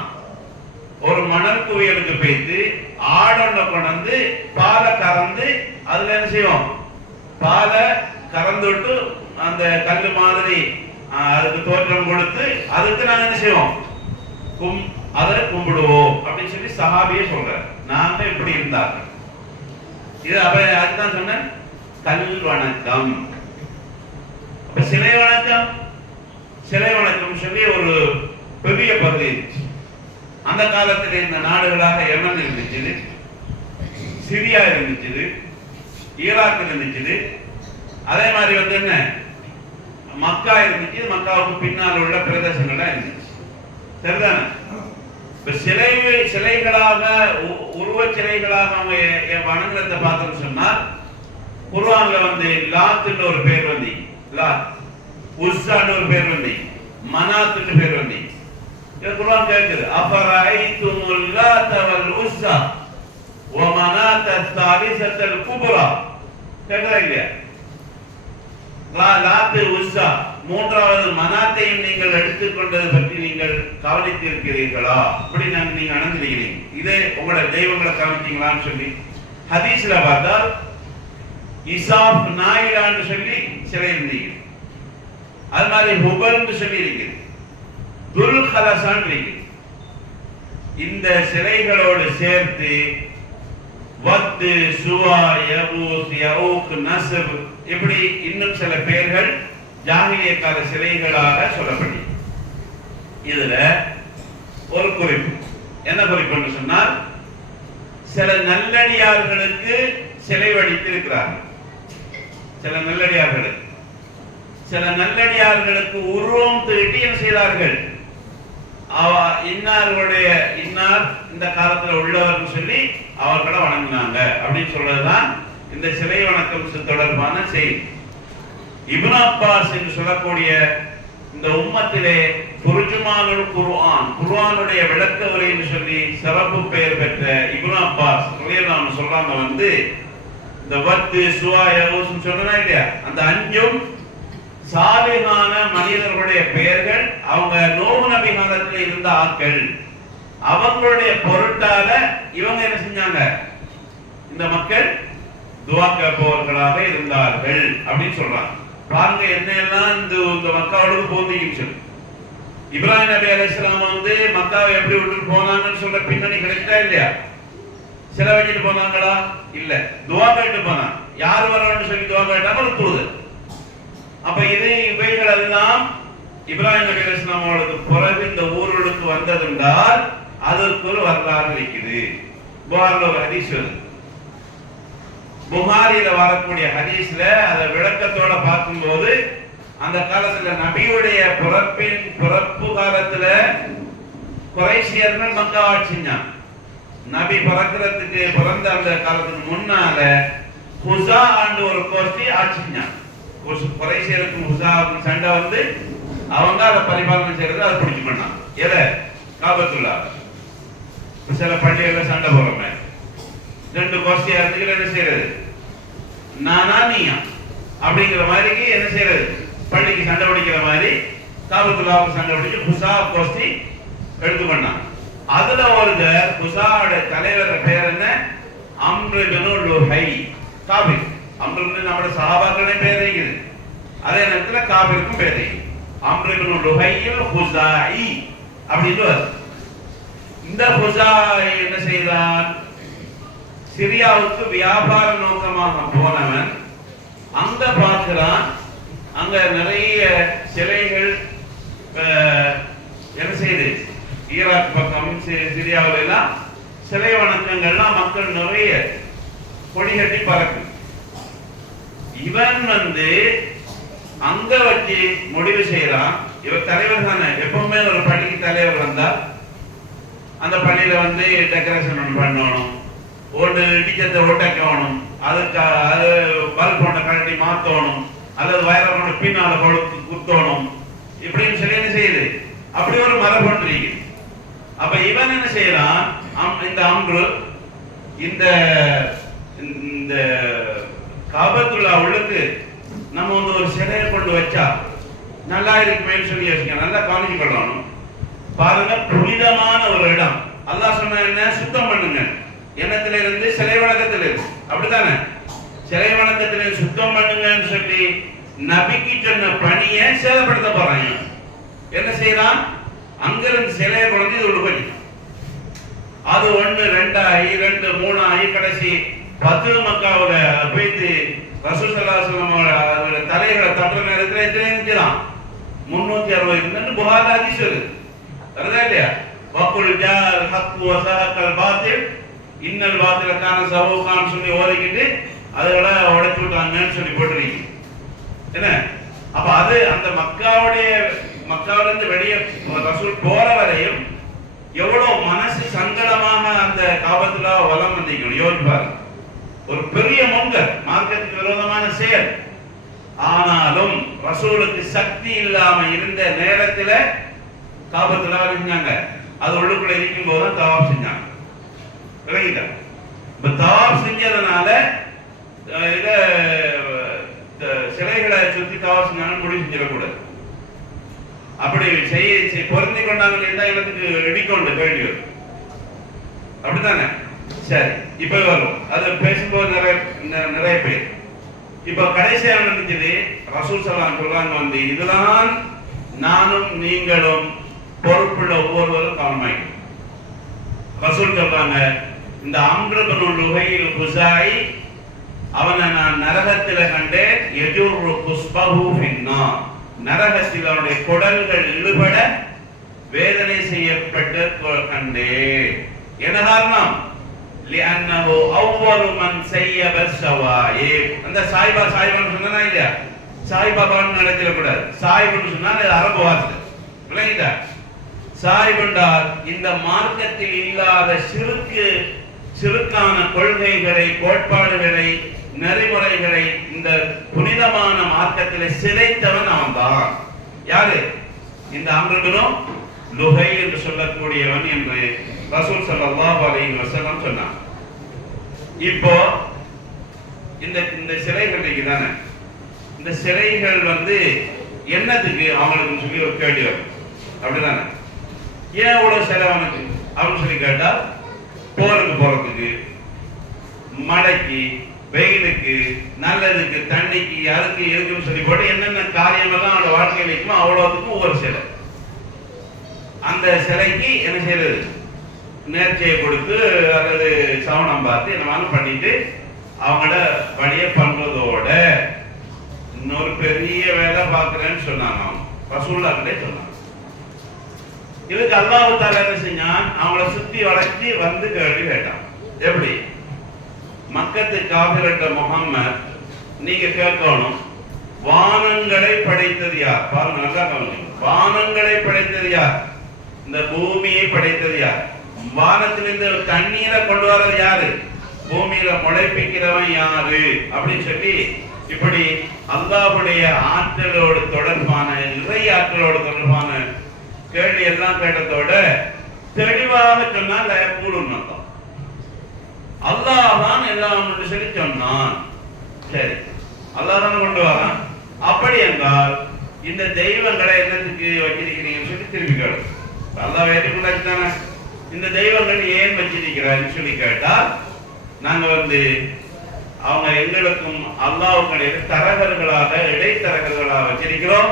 ஒரு மணல் குவியலுக்கு போயிட்டு ஆடொன்ன கொண்டு பாலை கறந்து அதுல என்ன செய்வோம், பாலை கறந்து விட்டு அந்த கல்லு மாதிரி அதுக்கு தோற்றம் கொடுத்து அதுக்கு நாங்க என்ன செய்வோம், அதை கும்பிடுவோம் அப்படின்னு சொல்லி சஹாபியே சொல்றாரு. நாங்க இப்படி இருந்தார்கள். இது அதுதான் சொன்ன கல் வணக்கம். சிலை வணக்கம், சிலை வணக்கம் சொல்லி ஒரு பெரிய பகுதி இருந்துச்சு. அந்த காலத்தில் இந்த நாடுகளாக யமன் இருந்துச்சு, சிரியா இருந்துச்சு, ஈராக் இருந்துச்சு, அதே மாதிரி வந்து என்ன மக்கா இருந்துச்சு, மக்காவுக்கு பின்னால் உள்ள பிரதேசங்கள்லாம் இருந்துச்சு. சரிதானே? சிலைகளாக, உருவ சிலைகளாக அவங்க வணங்குறத பார்த்தோம்னு சொன்னால், குர்ஆன்ல வந்து லாத்னு ஒரு பேர் வந்து, லாத், உஸ்ஸான்னு ஒரு பேர் வந்து, மனாத்னு பேர் வந்து. இது குர்ஆன் கேக்குது, அஃபரைதுமுல் லாத் வல் உஸ்ஸா வ மனாத் அஸ்-ஸாலிஸத்தல் குப்ரா. கேக்குதா இல்லையா? லாத், உஸ்ஸா, மூன்றாவது மனாத்தையும் நீங்கள் எடுத்துக்கொண்டது பற்றி நீங்கள் கவனித்திருக்கிறீர்களா? இப்படி நீங்க அணந்திருக்கிறீங்க, இதே உங்களோட தெய்வங்களை கவனிச்சீங்களான்னு சொல்லி ஹதீஸ்ல பார்த்தால் இசாப் நாயிலான்னு சொல்லி சிலை இருந்தீங்க. அது மாதிரி ஹுபல்னு சொல்லி இருக்குது, துல் ஹலசான் இருக்குது. இந்த சிலைகளோடு சேர்த்து வத்து, சுவா, யகூத், யஊக், நஸ்ர், இப்படி இன்னும் சில பெயர்கள் ஜாஹிலிய கால சிலைகளாக சொல்லப்பட்டது. இதுல ஒரு குறிப்பு, என்ன குறிப்புன்னு சொன்னால், சில நல்லடியார்களுக்கு சிலை வடித்திருக்கிறார்கள். சில நல்லடியார்களுக்கு உருவம் தீட்டி என்ன செய்தார்கள், இன்னாருடைய இன்னார் இந்த காலத்துல உள்ளவர்னு சொல்லி அவர்களை வணங்கினாங்க அப்படின்னு சொல்றதுதான் இந்த சிலை வணக்கம் தொடர்பான செய்தி. இப்னு அப்பாஸ் என்று சொல்லக்கூடிய இந்த உம்மத்திலே துர்ஜுமானுல் குர்ஆன், குர்ஆனுடைய விளக்க உரை என்று சொல்லி சிறப்பு பெயர் பெற்ற இப்னு அப்பாஸ் ரலியல்லாஹு சொல்றாங்க வந்து, இந்த வத்து, சுவா, யகூஸ் சொன்னா இல்லையா, அந்த அஞ்சும் சாலிஹான மனிதர்களுடைய பெயர்கள். அவங்க நூஹ் நபி காலத்தில் இருந்த ஆட்கள், அவங்களுடைய பொருட்டால இவங்க என்ன செஞ்சாங்க, இந்த மக்கள் துஆ கேட்பவர்களாக இருந்தார்கள் அப்படின்னு சொல்றாங்க. பாருங்க என்னெல்லாம் இந்த மக்காவுக்கு போந்தீங்கன்னு சொல்லி. இப்ராஹிம் நபி அலைஹிஸ்ஸலாம் வந்து மக்காவை எப்படி விட்டு போனாங்கன்னு சொல்ற பின்னணி கிடைக்குதா இல்லையா? சில வச்சுட்டு போனாங்களா? இல்ல, துஆ கேட்டு போனாங்க. யார் வரணும்னு சொல்லி துஆ கேட்டாங்க, ஒரு தூதர். அப்ப இவைகள் எல்லாம் இப்ராஹிம் நபி அலைஹிஸ்ஸலாம் அவர்களுக்கு பிறகு இந்த ஊர்களுக்கு வந்ததென்றால் அதற்கு ஒரு வரலாறு இருக்குது. புகாரில ஒரு ஹதீஸ் வருது. புகாரில வரக்கூடிய ஹதீஸ்ல அத விளக்கத்தோட பார்க்கும்போது, அந்த காலத்துல நபியுடைய பிறப்பு காலத்துல குறைஷியர்கள் மக்கா ஆட்சிஞ்சான். நபி பிறந்த அந்த காலத்துக்கு முன்னால ஹுசா ஆண்டு ஒரு கோஷ்டி ஆட்சிஞ்சான். குறைஷியருக்கு ஹுசாவுக்கு சண்டை வந்து அவங்க அதை பரிபாலனை செய்யறது, அதை பிடிச்சு பண்ணான். எதை? காபத்துல்லா. சில பள்ளிகள்ல சண்டை போடுறோமே, ரெண்டு கோஷ்டியா இருந்து என்ன செய்யறது, நானா நீயா அப்படிங்கிற மாதிரி என்ன செய்யறது, பள்ளிக்கு சண்டை பிடிக்கிற மாதிரி காபத்துல்லாவுக்கு சண்டை பிடிச்சு ஹுசா கோஷ்டி எடுத்து பண்ணான். அதுல ஒருத்தர், ஹுசாவோட தலைவர் பெயர் என்ன, அம்ரு இப்னு லுஹை காபிர். அம்ரு நம்ம சஹாபாக்களே பேர் இருக்குது, அதே நேரத்தில் காபிருக்கும் பேர் இருக்குது. அம்ரு இப்னு லுஹை ஹுஸாஇ அப்படின்னு. இந்த ஹுஸாஇ என்ன செய்தான்? சிரியாவுக்கு வியாபார நோக்கமாக போனவன். அங்க பார்க்கிறான், அங்க நிறைய சிலைகள் என்ன செய்யுது, ஈராக் பக்கம் சிரியாவில் எல்லாம் சிலை வணக்கங்கள்லாம் மக்கள் நிறைய கொடி கட்டி பறக்கு. இவன் அங்க வச்சு முடிவு செய்யறான். இவர் தலைவர் தானே, எப்பவுமே ஒரு பள்ளிக்கு தலைவர் வந்தா அந்த பள்ளியில டெக்கரேஷன் பண்ணணும், ஒரு டீச்சத்தை ஒட்டக்கணும், அதுக்கு அது பல்ப் ஒன்றை கழட்டி மாத்தணும், அல்லது வயரை கொண்டு பின்னால கொழுத்து குத்தணும், இப்படின்னு சொல்லி என்ன செய்யுது, அப்படி ஒரு மரபொன்று இருக்குது. அப்ப இவன் என்ன செய்யறான், இந்த அம்ரு இந்த இந்த காபத்துல்லா உள்ளுக்கு நம்ம ஒரு சிலையை கொண்டு வச்சா நல்லா இருக்குமேன்னு சொல்லி யோசிக்க. நல்லா கவனிச்சு கொள்ளணும். பாருங்க, புனிதமான ஒரு இடம். அல்லாஹ் சொன்ன என்ன, சுத்தம் பண்ணுங்க. எண்ணத்துல இருந்து சிலை வணக்கத்துல இருந்து, அப்படித்தானே? சிலை வணக்கத்துல சுத்தம் பண்ணுங்கன்னு சொல்லி நபிக்கு சொன்ன பணியை சேதப்படுத்த போறாங்க. என்ன செய்யறான், அங்கிருந்து சிலையை கொண்டு இது உள்ள அது 1 2 ஆகி 2 3 ஆகி கடைசி 10 மக்காவுல போய்த்து ரசூல் ஸல்லல்லாஹு அலைஹி வஸல்லம் தலைகளை தட்டுற நேரத்தில் எத்தனை இருந்துச்சான், 360 புகாரி ஹதீஸ் வருது. வருதா இல்லையா? வக்குல் ஜால் ஹக் வ ஸஹகல் பாத்தில் இன்னல் பாத்தில கான ஸஹூகான் சொல்லி ஓதிக்கிட்டு அதோட உடைச்சு விட்டாங்கன்னு சொல்லி போட்டுருக்கீங்க. என்ன அப்ப அது அந்த மக்காவில இருந்து வெளியே ரசூல் போற வரையும் எவ்வளவு மனசு சங்கடமாக அந்த காபத்துல்லா வலம் வந்திருக்கணும். யோசிப்பாரு, ஒரு பெரிய முன்கர், மார்க்கத்துக்கு விரோதமான செயல். ஆனாலும் ரசூலுக்கு சக்தி இல்லாம இருந்த நேரத்துல காபத்துல்லா இருந்தாங்க. அது உள்ளுக்குள்ள இருக்கும் போதுதான் தவாப் செஞ்சாங்க. விளங்கிட்டா? இப்ப தவாப் செஞ்சதுனால இத சிலைகளை சுத்தி தவாப் செஞ்சாங்கன்னு முடிவு செஞ்சிடக்கூடாது. அப்படி செய்ய பொருந்தி கொண்டாங்க இடத்துக்கு இடிக்கொண்டு கேள்வி வரும். அப்படித்தானே? சரி, இப்ப வரும். அது பேசும்போது நிறைய பேர் இப்ப கடைசியாக நடந்துச்சு. ரசூல் ஸல்லல்லாஹு சொல்றாங்க, இதுதான் நானும் நீங்களும் பொறுப்புள்ள ஒவ்வொருவரும் கவனமாயிடும். ரசூல் சொல்றாங்க, இந்த அம்ரு இப்னு லுஹை ஹுஸாஇ அவனை நான் நரகத்தில கண்டேன். யஜுரு குஸ்பஹு ஃபின்னார், நரகத்தில் அவனுடைய குடல்கள் இழுபட வேதனை செய்யப்பட்டு கண்டேன். என்ன காரணம்? லிஅன்னஹு அவ்வலு மன் சய்யப ஸவாயிப். அந்த சாய்பான்னு சொன்னா இல்லையா, சாய்பாபான்னு நடத்திட கூடாது. சாய்புன்னு சொன்னா அது அரபு வார்த்தை. விளங்கிட்டா? சாய்புண்டால் இந்த மார்க்கத்தில் இல்லாத சிறுக்கான கொள்கைகளை, கோட்பாடுகளை, நெறிமுறைகளை இந்த புனிதமான மார்க்கத்தில் சிதைத்தவன் அவன்தான். யாரு? இந்த அம்ரு இப்னு லுஹை என்று சொல்லக்கூடியவன் என்று ரசூல் ஸல்லல்லாஹு அலைஹி வஸல்லம் சொன்னார். இப்போ இந்த சிலைகள் இருக்குதானே, இந்த சிலைகள் என்னத்துக்கு அவங்களுக்கு சொல்லி ஒரு கேள்வி வரும். அப்படிதானே? ஏன் இவ்வளவு சிலை அவனுக்கு அப்படின்னு சொல்லி கேட்டா, போருக்கு போறதுக்கு, மழைக்கு, வெயிலுக்கு, நல்லதுக்கு, தண்ணிக்கு, அதுக்கு இருக்குன்னு சொல்லி போட்டு என்னென்ன காரியம் எல்லாம் அவனோட வாழ்க்கையில் இருக்குமோ அவ்வளவுக்கும் ஒவ்வொரு சிலை. அந்த சிலைக்கு என்ன செய்யறது, நேர்ச்சியை கொடுத்து அல்லது சவனம் பார்த்து என்னவாலும் பண்ணிட்டு அவங்களோட வழியை பண்றதோட இன்னொரு பெரிய வேலை பார்க்கிறேன்னு சொன்னாங்க. அவங்க ரசூலுல்லாஹ்வே சொன்னாங்க. இதுக்கு அல்லாஹ் தஆலா என்ன செஞ்சான், அவங்கள சுத்தி வளைச்சி கேள்வி கேட்டான். எப்படி? மக்கத்து காபிரட்ட முஹம்மத், நீங்க கேட்கணும், வானங்களை படைத்தது யார்? பாருங்க, நல்லா கவனிங்க. வானங்களை படைத்தது யார்? இந்த பூமியை படைத்தது யார்? வானத்திலிருந்து தண்ணீரை கொண்டு வர்றது யாரு? பூமியில முளைப்பிக்கிறவன் யாரு? அப்படின்னு சொல்லி இப்படி அல்லாஹ்வுடைய ஆற்றலோடு தொடர்பான, இறை ஆற்றலோடு தொடர்பான கேள்வி எல்லாம் கேட்டதோட தெளிவாக சொன்னால் அல்லாஹ் தான் எல்லாம் சொல்லி சொன்னான். சரி, அல்லாஹ் தான் கொண்டு வரான். அப்படி என்றால் இந்த தெய்வங்களை என்னத்துக்கு வச்சிருக்கிறீங்கன்னு சொல்லி திரும்பி கேட்கும். அல்லாஹ் ஏற்றுக்கொண்டாச்சுதானே, இந்த தெய்வங்கள் ஏன் வச்சிருக்கிறான்னு சொல்லி கேட்டால் நாங்க அவங்க எங்களுக்கும் அல்லாஹ்வுக்கும் இடையில தரகர்களாக இடைத்தரகர்களாக வச்சிருக்கிறோம்.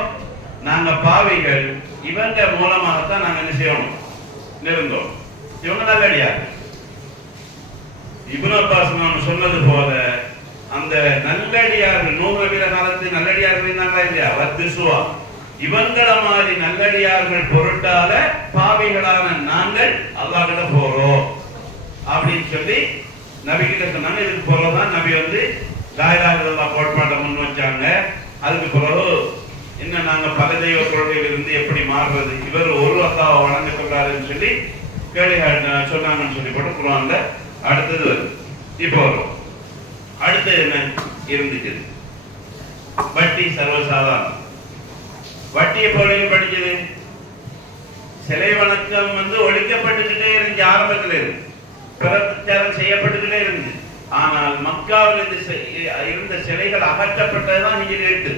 நாங்க பாவிகள். இவங்க மூலமாகத்தான் நாங்க என்ன செய்யணும் இருந்தோம். இவங்க நல்லடியார். இப்னு அப்பாஸ் நாம் சொன்னது போல அந்த நல்லடியார்கள் நூஹ் நபியோட காலத்து நல்லடியார்கள் இருந்தாங்களா இல்லையா? வத்துசுவா இவங்கள மாதிரி நல்லடியார்கள் பொருட்டால பாவிகளான நாங்கள் அல்லாஹ் கிட்ட போறோம் அப்படின்னு சொல்லி நபி கிட்ட சொன்னாங்க. இதுக்கு பிறகுதான் நபி லா இலாஹா இல்லல்லாஹ் கோட்பாட்டை முன் வச்சாங்க. அதுக்கு பிறகு என்ன நாங்க பல தெய்வ கொள்கையில் இருந்து எப்படி மாறுறது, இவர் ஒரு அல்லாஹ்வை வணங்க சொல்றாருன்னு சொல்லி கேள்வி சொன்னாங்கன்னு சொல்லி போட்டு குர்ஆன்ல அடுத்தது வருது. இப்போ வரும் அடுத்தது என்ன இருந்துச்சு? வட்டி சர்வசாதாரணம். வட்டியை போல படிச்சது சிலை வணக்கம் ஒழிக்கப்பட்டுக்கிட்டே இருந்துச்சு. ஆரம்பத்தில் இருந்து பிரச்சாரம் செய்யப்பட்டுக்கிட்டே இருந்துச்சு. ஆனால் மக்காவில் இருந்த சிலைகள் அகற்றப்பட்டதுதான் ஹிஜ்ரி 8.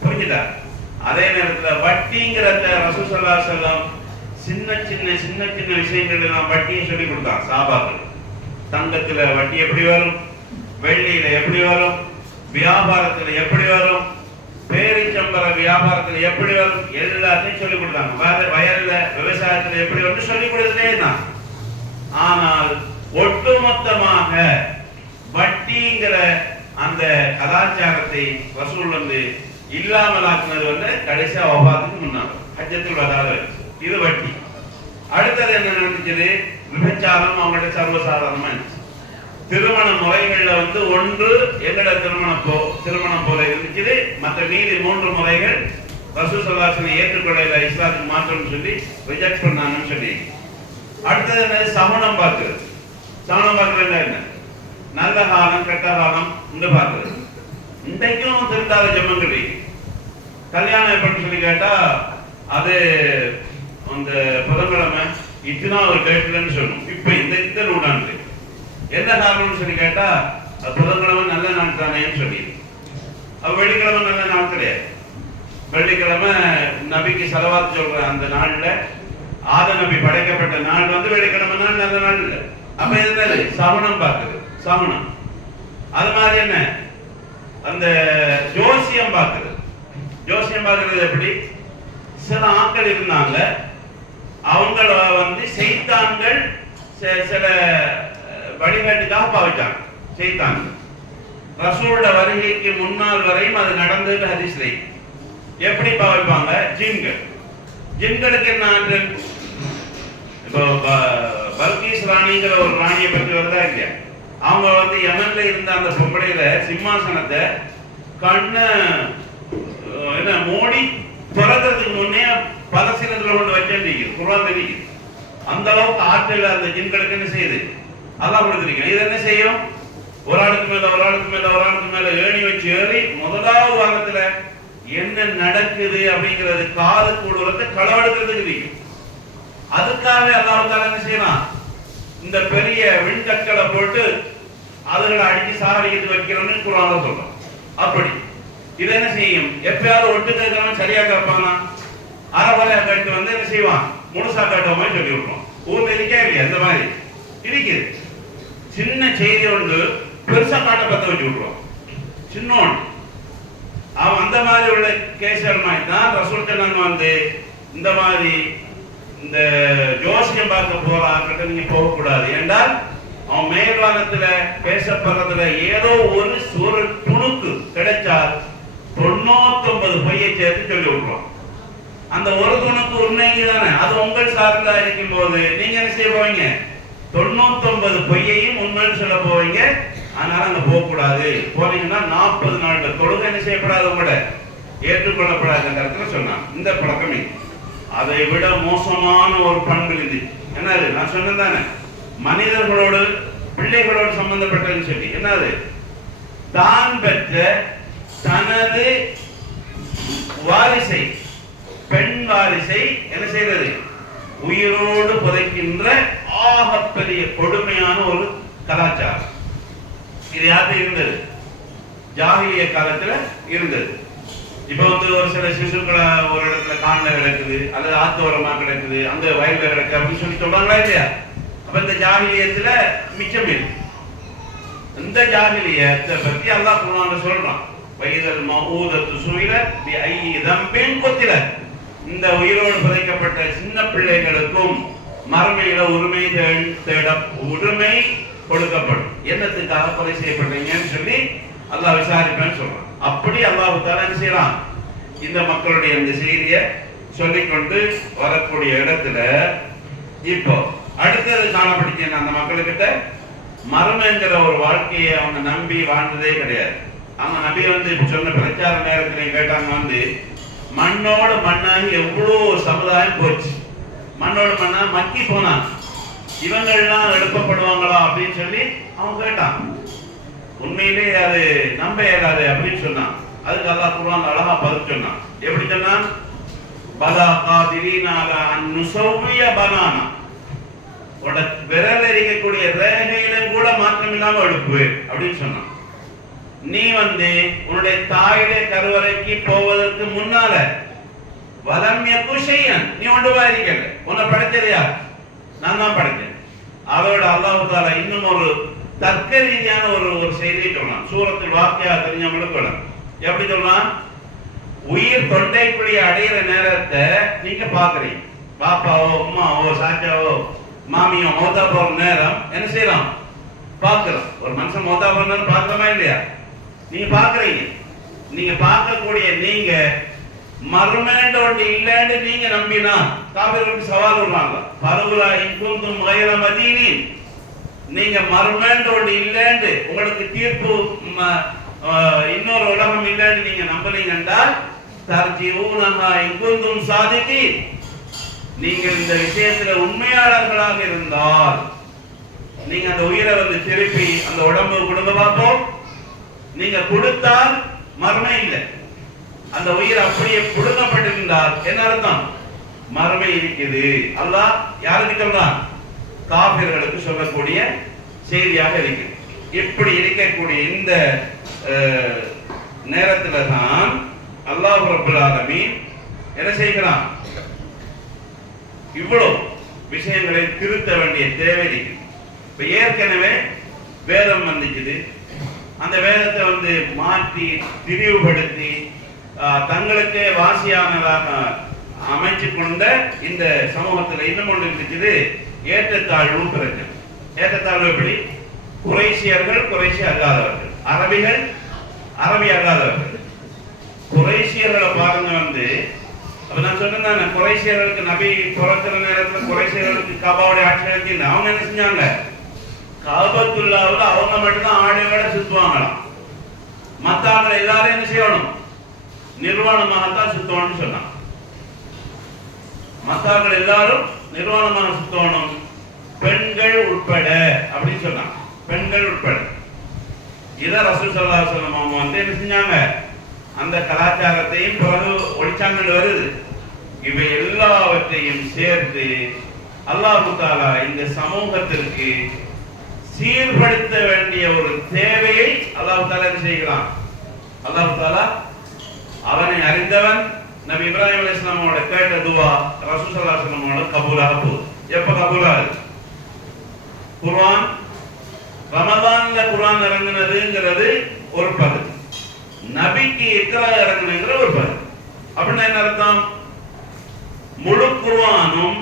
புரிஞ்சுதா? அதே நேரத்தில் வட்டிங்கிற ரசூல் ஸல்லல்லாஹு அலைஹி வஸல்லம் சின்ன சின்ன விஷயங்கள் எல்லாம் வட்டியை சொல்லி கொடுத்தாங்க சஹாபாக்கள். தங்கத்துல வட்டி எப்படி வரும், வெள்ளியில எப்படி வரும், வியாபாரத்துல எப்படி வரும், பேரிச்சம்பர வியாபாரத்துல எப்படி வரும், எல்லாத்தையும் சொல்லி கொடுத்தாங்க. வயல்ல விவசாயத்துல எப்படி வந்து சொல்லி கொடுத்ததே தான். ஆனால் ஒட்டுமொத்தமாக வட்டிங்கிற அந்த கலாச்சாரத்தை ரசூல் இல்லாமலாக்குனது கடைசியா வஃபாத்துக்கு முன்னால ஹஜ்ஜத்துல் வதால. இது வட்டி. அடுத்தது என்ன நடந்துச்சு? விபச்சாரம் அவங்களோட சர்வசாதாரணமா இருந்துச்சு. திருமண முறைகள்ல ஒன்று எங்கட திருமணம் போல இருந்துச்சு. மற்ற மீதி 3 முறைகள் ரசூல் ஸல்லல்லாஹு அலைஹி வஸல்லம் ஏற்றுக்கொள்ள இஸ்லாத்துக்கு மாற்றம்னு சொல்லி ரிஜெக்ட் பண்ணாங்கன்னு சொல்லி. அடுத்தது என்ன? சமணம் பார்க்கிறது. சமணம் பார்க்கறது என்ன? நல்ல காலம் கெட்ட காலம் பார்க்கிறது. இன்றைக்கும் திருந்தாத ஜம்மங்கடி கல்யாணம் எப்படின்னு சொல்லி கேட்டா அது அந்த புதன்கிழமை இத்தனாவது டேட்லன்னு சொல்லணும். இப்ப இந்த நூற்றாண்டு என்ன காரணம்னு சொல்லி கேட்டா புதன்கிழமை நல்ல நாள் தானேன்னு சொல்லி. வெள்ளிக்கிழமை நல்ல நாள் கிடையாது. வெள்ளிக்கிழமை நபிக்கு ஸலவாத் சொல்ற அந்த நாள்ல ஆத நபி படைக்கப்பட்ட நாள் வெள்ளிக்கிழமை நாள் நல்ல நாள் இல்லை. அப்ப என்னது? சமணம் பார்க்குது. சமணம் அது மாதிரி என்ன? அந்த ஜோசியம் பார்க்குது. ஜோசியம் பார்க்கறது எப்படி? சில ஆட்கள் இருந்தாங்க, அவங்கள செய்தான்கள் சில வழிகாட்டுக்காக பாவிச்சாங்க. செய்தான்கள் ரசூலோட வருகைக்கு முன்னால் வரையும் அது நடந்தது ஹதீஸ்ல. எப்படி பாவிப்பாங்க? ஜின்கள். ஜின்களுக்கு என்ன ஆற்றல்? இப்போ பல்கீஸ் ராணிங்கிற ஒரு ராணியை பற்றி வருதா இல்லையா? அவங்க யமன்ல இருந்த அந்த பொம்பளையில சிம்மாசனத்தை கண்ண என்ன மோடி பிறக்கிறதுக்கு முன்னே பலசீனத்துல கொண்டு வச்சிருக்கீங்க. குர்ஆன்ல இருக்கு. அந்த அளவுக்கு ஆற்றல் அந்த ஜின்களுக்கு என்ன செய்யுது? அல்லாஹ் கொடுத்திருக்கீங்க. இது என்ன செய்யும்? ஒரு ஆளுக்கு மேல ஏணி வச்சு ஏறி முதலாவது வாரத்துல என்ன நடக்குது அப்படிங்கிறது காது கூடுறத களவெடுக்கிறதுக்கு இருக்கும். அதுக்காக அல்லாஹ் தஆலா என்ன செய்யலாம்? இந்த பெரிய விண்கற்களை போட்டு அதுகளை அடிச்சு சாகடிக்கிறது வைக்கிறோம்னு குர்ஆன்ல சொல்றோம். அப்படி இது என்ன செய்யும்? எப்பயாவது ஒட்டு கேட்கறவன் சரியா கேட்பானா? அறவரையா கேட்டு என்ன செய்வான்? முழுசா கேட்டவங்க சொல்லி விடுவான். ஊர்ல இருக்கே இல்லையா? அந்த மாதிரி இருக்குது. சின்ன செய்தி ஒன்று பெருசா காட்ட பத்த வச்சு விடுவான். சின்னோண்டு அவன் அந்த மாதிரி உள்ள கேசல் மாதிரி தான் ரசூல் சொன்னாங்க. இந்த மாதிரி இந்த ஜோசியம் பார்க்க போற ஆட்கிட்ட நீங்க போகக்கூடாது. என்றால் அவன் மேல்வானத்துல பேசப்படுறதுல ஏதோ ஒரு துணுக்கு கிடைச்சால் 99 பொய்யை சேர்த்து சொல்லி விடுறோம். அந்த ஒரு துணுக்கு உண்மைக்கு தானே அது உங்கள் சார்ந்தா இருக்கும் போது நீங்க என்ன செய்ய போவீங்க? 99 பொய்யையும் உண்மைன்னு சொல்ல போவீங்க. அதனால அங்க போக கூடாது. போனீங்கன்னா 40 நாட்கள் தொழுகை என்ன செய்யப்படாது, உங்களோட ஏற்றுக்கொள்ளப்படாத சொன்னான். இந்த பழக்கமே அதை விட மோசமான ஒரு பண்பு இது. என்னது? நான் சொன்னேன் தானே, மனிதர்களோடு பிள்ளைகளோடு சம்பந்தப்பட்டதுன்னு சொல்லி. என்னது? தான் பெற்ற தனது வாரிசை, பெண் வாரிசை என்ன செய்யறது? உயிரோடு புதைக்கின்ற ஆகப்பெரிய கொடுமையான ஒரு கலாச்சாரம். இது யாருக்கு இருந்தது? ஜாஹிலிய காலத்துல இருந்தது. இப்ப ஒரு சில சிசுக்களை ஒரு இடத்துல காண்ல கிடக்குது அல்லது ஆத்தோரமா கிடக்குது, அந்த வயல்ல கிடக்கு அப்படின்னு சொல்லி சொல்றாங்களா இல்லையா? அப்ப இந்த ஜாகிலியத்துல மிச்சம் இல்லை. இந்த ஜாகிலியத்தை பத்தி அல்லாஹ் குர்ஆன்ல சொல்றான். வைதல் மௌஊதத்து சுயிலத் பி ஐயி தம்பின் குத்திலத். இந்த உயிரோடு புதைக்கப்பட்ட சின்ன பிள்ளைகளுக்கும் மறுமையில உரிமை கொடுக்கப்படும். என்னத்துக்காக கொலை செய்யப்பட்டீங்கன்னு சொல்லி அல்லாஹ் விசாரிப்பேன்னு சொல்றான். அப்படி அல்லாஹ் தஆலா என்ன செய்யறான், இந்த மக்களுடைய இந்த செய்தியை சொல்லிக்கொண்டு வரக்கூடிய இடத்துல இப்போ அடுத்தது காணப்படுத்தேன். அந்த மக்கள்கிட்ட மர்மங்கிற ஒரு வாழ்க்கையை அவங்க நம்பி வாழ்ந்ததே கிடையாது. அவங்க நபி சொன்ன பிரச்சார நேரத்திலையும் கேட்டாங்க, மண்ணோடு மண்ணாகி எவ்வளோ சமுதாயம் போச்சு, மண்ணோடு மண்ணா மக்கி போனா இவங்கள்லாம் எழுப்பப்படுவாங்களா அப்படின்னு சொல்லி அவங்க கேட்டான். உண்மையிலே அது நம்ப இயலாது அப்படின்னு சொன்னான். அதுக்கு அல்லாஹ் குர்ஆன் அழகா பதில் சொன்னான். எப்படி சொன்னான்? பலா காதிரீன அலா அன் நுஸவ்விய பனானா. விரல் எறிக்கக்கூடிய ரேகையிலும் கூட மாற்றம் இல்லாம எழுப்பு அப்படின்னு சொன்னான். நீ உன்னுடைய தாயுடைய கருவறைக்கு போவதற்கு முன்னால வலம்ய குஷையன் நீ ஒன்றுவா இருக்கல. உன்னை படைச்சது யார்? நான் தான் படைச்சேன். அதோட அல்லாஹ் தஆலா இன்னும் ஒரு தர்க்க ரீதியான ஒரு செய்தியை சொன்னான். சூரத்துல் வாக்கியா தெரிஞ்சவங்களுக்கு எப்படி சொல்றான்? உயிர் தொண்டைக்குழியை அடையிற நேரத்தை நீங்க பாக்குறீங்க. பாப்பாவோ அம்மாவோ சாச்சாவோ மாமியோ மௌத்தா போற நேரம் என்ன செய்யலாம்? பார்க்கலாம். ஒரு மனுஷன் மௌத்தா போற நேரம் பார்க்கலாமா இல்லையா? நீங்க பாக்குறீங்க. நீங்க பார்க்கக்கூடிய நீங்க மர்மேண்ட ஒன்று இல்லைன்னு நீங்க நம்பினா காபிர்களுக்கு சவால் விடுறாங்க. பருகுலா இன்குந்தும் கைர மதீனின். நீங்க மர்மேண்ட ஒன்று இல்லைன்னு உங்களுக்கு தீர்ப்பு இன்னொரு உலகம் இல்லைன்னு நீங்க நம்பலீங்க என்றால் தர்ஜிஊனஹா இன்குந்தும் சாதிகீன். நீங்கள் இந்த விஷயத்துல உண்மையாளர்களாக இருந்தால் நீங்க அந்த உயிரை திருப்பி அந்த உடம்பு கொடுக்க பார்ப்போம். நீங்க கொடுத்தால் மர்மை இல்லை. அந்த உயிர் அப்படியே புடுங்கப்பட்டிருந்தால் என்ன அர்த்தம்? மர்மை இருக்குது. அல்லாஹ் யாருக்கு சொல்றான்? காபிர்களுக்கு சொல்லக்கூடிய செய்தியாக இருக்கு. இப்படி இருக்கக்கூடிய இந்த நேரத்துல தான் அல்லாஹ் ரப்பல் ஆலமீன் என்ன செய்கிறான்? இவ்வளவு விஷயங்களை திருத்த வேண்டிய தேவை இருக்கு. இப்ப ஏற்கனவே வேதம் வந்துச்சுது. அந்த வேதத்தை மாற்றி திரிவுபடுத்தி தங்களுக்கே வாசியானதாக அமைச்சு கொண்ட இந்த சமூகத்தில் இன்னும் ஒன்று இருந்துச்சு, ஏற்றத்தாழ்வும் பிரச்சனை. ஏற்றத்தாழ்வு எப்படி? குறைஷியர்கள், குறைஷி அல்லாதவர்கள், அரபிகள், அரபி அல்லாதவர்கள். குறைஷியர்களை பாருங்க. அப்ப நான் சொன்னேன், குறைஷியர்களுக்கு நபி பிறக்கிற நேரத்தில் குறைஷியர்களுக்கு கபாவுடைய ஆட்சி நடத்தி அவங்க என்ன செஞ்சாங்க? காபத்துல்லாவில் அவங்க மட்டும்தான் ஆடையோட சுத்துவாங்களாம். மத்தாக்கள் எல்லாரும் என்ன செய்யணும்? நிர்வாணமாகத்தான் சுத்தணும்னு சொன்னாங்க. மத்தாக்கள் எல்லாரும் நிர்வாணமாக சுத்தணும், பெண்கள் உட்பட அப்படின்னு சொன்னாங்க. பெண்கள் உட்பட. இத ரசூல் ஸல்லல்லாஹு அலைஹி வஸல்லம் அவங்க என்ன செஞ்சாங்க? அந்த கலாச்சாரத்தையும் பிறகு ஒழிச்சாங்கன்னு வருது. இவை எல்லாவற்றையும் சேர்த்து அல்லாஹ் தஆலா இந்த சமூகத்திற்கு சீர்படுத்த வேண்டிய ஒரு தேவையை அல்லாஹ் தஆலா என்ன செய்கிறான்? அல்லாஹ் தஆலா அவனை அறிந்தவன். நபி இப்ராஹிம் அலைஹிஸ்ஸலாமோட கேட்ட துஆ ரசூல் ஸல்லல்லாஹு அலைஹி வஸல்லமோட கபூலாக போகுது. எப்ப கபூலாகுது? குர்ஆன் ரமதான்ல குர்ஆன் இறங்குனதுங்கிறது ஒரு பகுதி, நபிக்கு இக்ரா இறங்குனதுங்கிற ஒரு பகுதி. அப்படின்னா என்ன அர்த்தம்? முழு குர்ஆனும்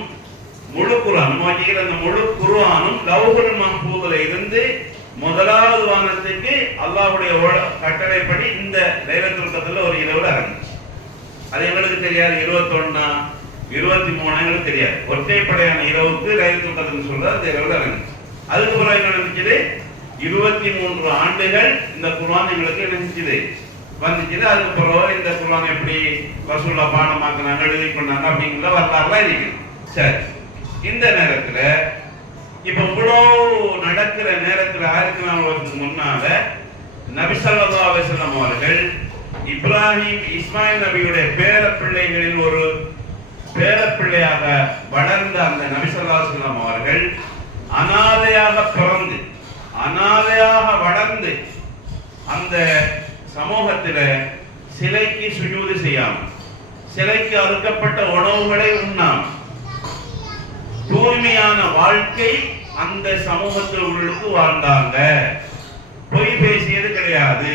அந்த முழு குர்ஆனும் லவ்ஹுல் மஹ்பூதுல இருந்து முதலாவது வானத்துக்கு அல்லாஹ்வுடைய கட்டளைப்படி இந்த லைலத்துல் கத்ர்ல ஒரு இரவுல இறங்குச்சு. அது எங்களுக்கு தெரியாது 21 23 எங்களுக்கு தெரியாது. ஒற்றைப்படையான இரவுக்கு லைலத்துல் கத்ர்னு சொல்றது அந்த இரவுல இறங்குச்சு. அதுக்கு பிறகு என்ன நடந்துச்சு? 23 ஆண்டுகள் இந்த குர்ஆன் எங்களுக்கு நினைச்சது வந்துச்சு. அதுக்கு பிறகு இந்த குர்ஆன் எப்படி ரசூலுல்லாஹ் பாடமாக்குனாங்க, எழுதி கொண்டாங்க அப்படிங்கிற வரலாறுலாம் இருக்கு. சரி, இந்த நேரத்துல இப்ப இவ்வளவு நடக்கிற நேரத்துல 1400 வருஷத்துக்கு முன்னால நபி ஸல்லல்லாஹு அலைஹி வஸல்லம் அவர்கள் இப்ராஹிம் இஸ்மாயில் நபியுடைய பேரப்பிள்ளைகளில் ஒரு பேரப்பிள்ளையாக வளர்ந்த அந்த நபி ஸல்லல்லாஹு அலைஹி வஸல்லம் அவர்கள் அனாதையாக பிறந்து அனாதையாக வளர்ந்து அந்த சமூகத்தில சிலைக்கு சுஜூது செய்யாமல், சிலைக்கு அறுக்கப்பட்ட உணவுகளை உண்ணாமல், தூய்மையான வாழ்க்கை அந்த சமூகத்தில் உள்ளுக்கு வாழ்ந்தாங்க. பொய் பேசியது கிடையாது,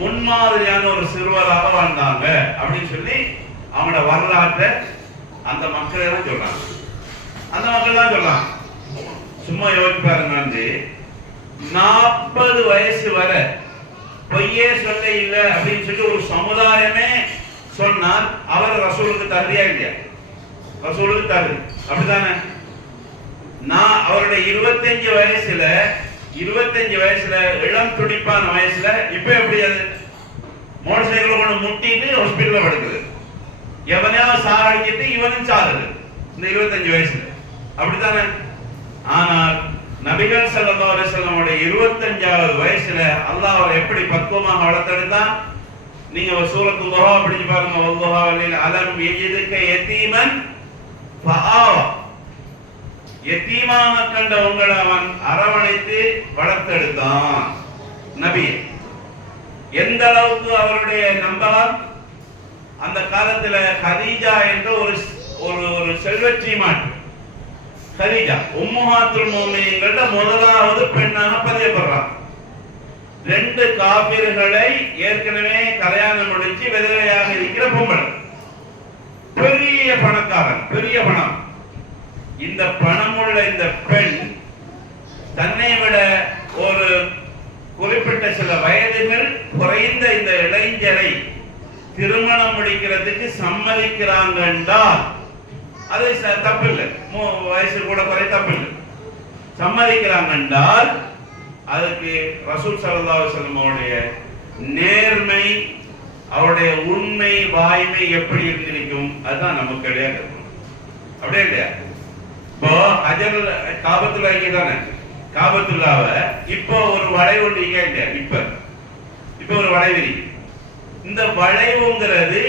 முன்மாதிரியான ஒரு சிறுவராக வாழ்ந்தாங்க அப்படின்னு சொல்லி அவங்களோட வரலாற்றை அந்த மக்கள் தான் சொல்றாங்க. அந்த மக்கள் தான் சொல்றாங்க. சும்மா யோசிச்சு பாருங்க, 40 வயசு வரை பொய்யே சொல்ல இல்லை அப்படின்னு சொல்லி ஒரு சமுதாயமே சொன்னால் அவர் ரசூலுக்கு தகுதியா இல்லையா? ரசூலுக்கு தகுதி, அப்படித்தானே? நான் அவருடைய 25 வயசுல இளம் துடிப்பான வயசுல இப்ப எப்படி அது மோட்டார் சைக்கிள் கொண்டு முட்டிட்டு ஹாஸ்பிட்டல்ல படுக்குது, எவனையாவது சாரடிச்சிட்டு இவனும் சாருது இந்த 25 வயசுல, அப்படித்தானே? ஆனால் நபிகள் ஸல்லல்லாஹு அலைஹி வஸல்லம் 25வது வயசுல அல்லாஹ் அவரை எப்படி பக்குவமாக வளர்த்தெடுத்தான்? நீங்க சூரத்துல் துஹா படிச்சு பாருங்க. வல்லாஹு அலைஹி அலம் யஜிதுக யதீமன் ஃபஆவ, யதீமாக கண்ட உங்களை அவன் அரவணைத்து வளர்த்தெடுத்தான். நபி எந்த அளவுக்கு அவருடைய நம்பகம்! அந்த காலத்துல கதீஜா என்ற ஒரு செல்வச்சீமான் கதீஜா உம்மஹாத்துல் முஃமினீன்கள முதலாவது பெண்ணாக பதியப்படுறார். 2 காபிர்களை ஏற்கனவே கல்யாணம் முடிச்சு விதவையாக இருக்கிற பொம்பளை, பெரிய பணக்காரன், பெரிய பணம். இந்த பணமுள்ள இந்த பெண் தன்னை விட ஒரு குறிப்பிட்ட சில வயதுகள் குறைந்த இந்த இளைஞரை திருமணம் முடிக்கிறதுக்கு சம்மதிக்கிறாங்க என்றால் அது தப்பு இல்லை, வயசு கூட குறை தப்பு இல்லை. சம்மதிக்கிறாங்க என்றால் அதுக்கு ரசூல் ஸல்லல்லாஹு அலைஹி வஸல்லம் அவருடைய நேர்மை, அவருடைய உண்மை, வாய்மை எப்படி இருந்திருக்கும் அதுதான் நமக்கு கிடையாது. அப்படியே இல்லையா? இப்போ ஹஜர் காபத்துல்லா தானே, காபத்துல்லாவை இப்போ ஒரு வளைவு ஒன்று இல்லையா? இப்ப ஒரு வளைவு இருக்கு. இந்த வளைவுங்கிறது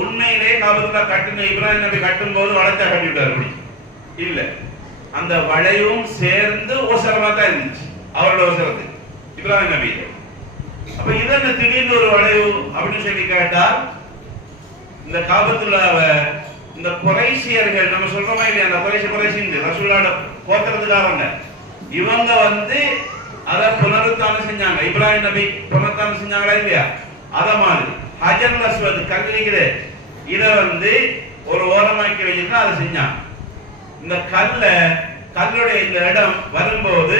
உண்மையிலே காபத்துல்லா கட்டுன இப்ராஹிம் நபி கட்டும் போது வளைச்சா கட்டிவிட்டார், அப்படி இல்ல. அந்த வளைவும் சேர்ந்து ஓசரமா தான் இருந்துச்சு, அவரோட ஓசரத்து இப்ராஹிம் நபி. அப்ப இதென்ன திடீர்னு ஒரு வளைவு அப்படின்னு சொல்லி கேட்டால், இந்த காபத்துல்லாவை இந்த குறைஷியர்கள் நம்ம சொல்றோமா இல்லையா, அந்த குறைஷி ரசூலோட போத்துறதுக்காரங்க இவங்க அதை புனருத்தானம் செஞ்சாங்க. இப்ராஹிம் நபி புனருத்தானம் செஞ்சாங்களா இல்லையா? அத மாதிரி ஹஜர் அஸ்வத் கல்லிக்குது, இத ஒரு ஓரமாக்கி வச்சிருந்தா அதை செஞ்சாங்க. இந்த கல்லுடைய இந்த இடம் வரும்போது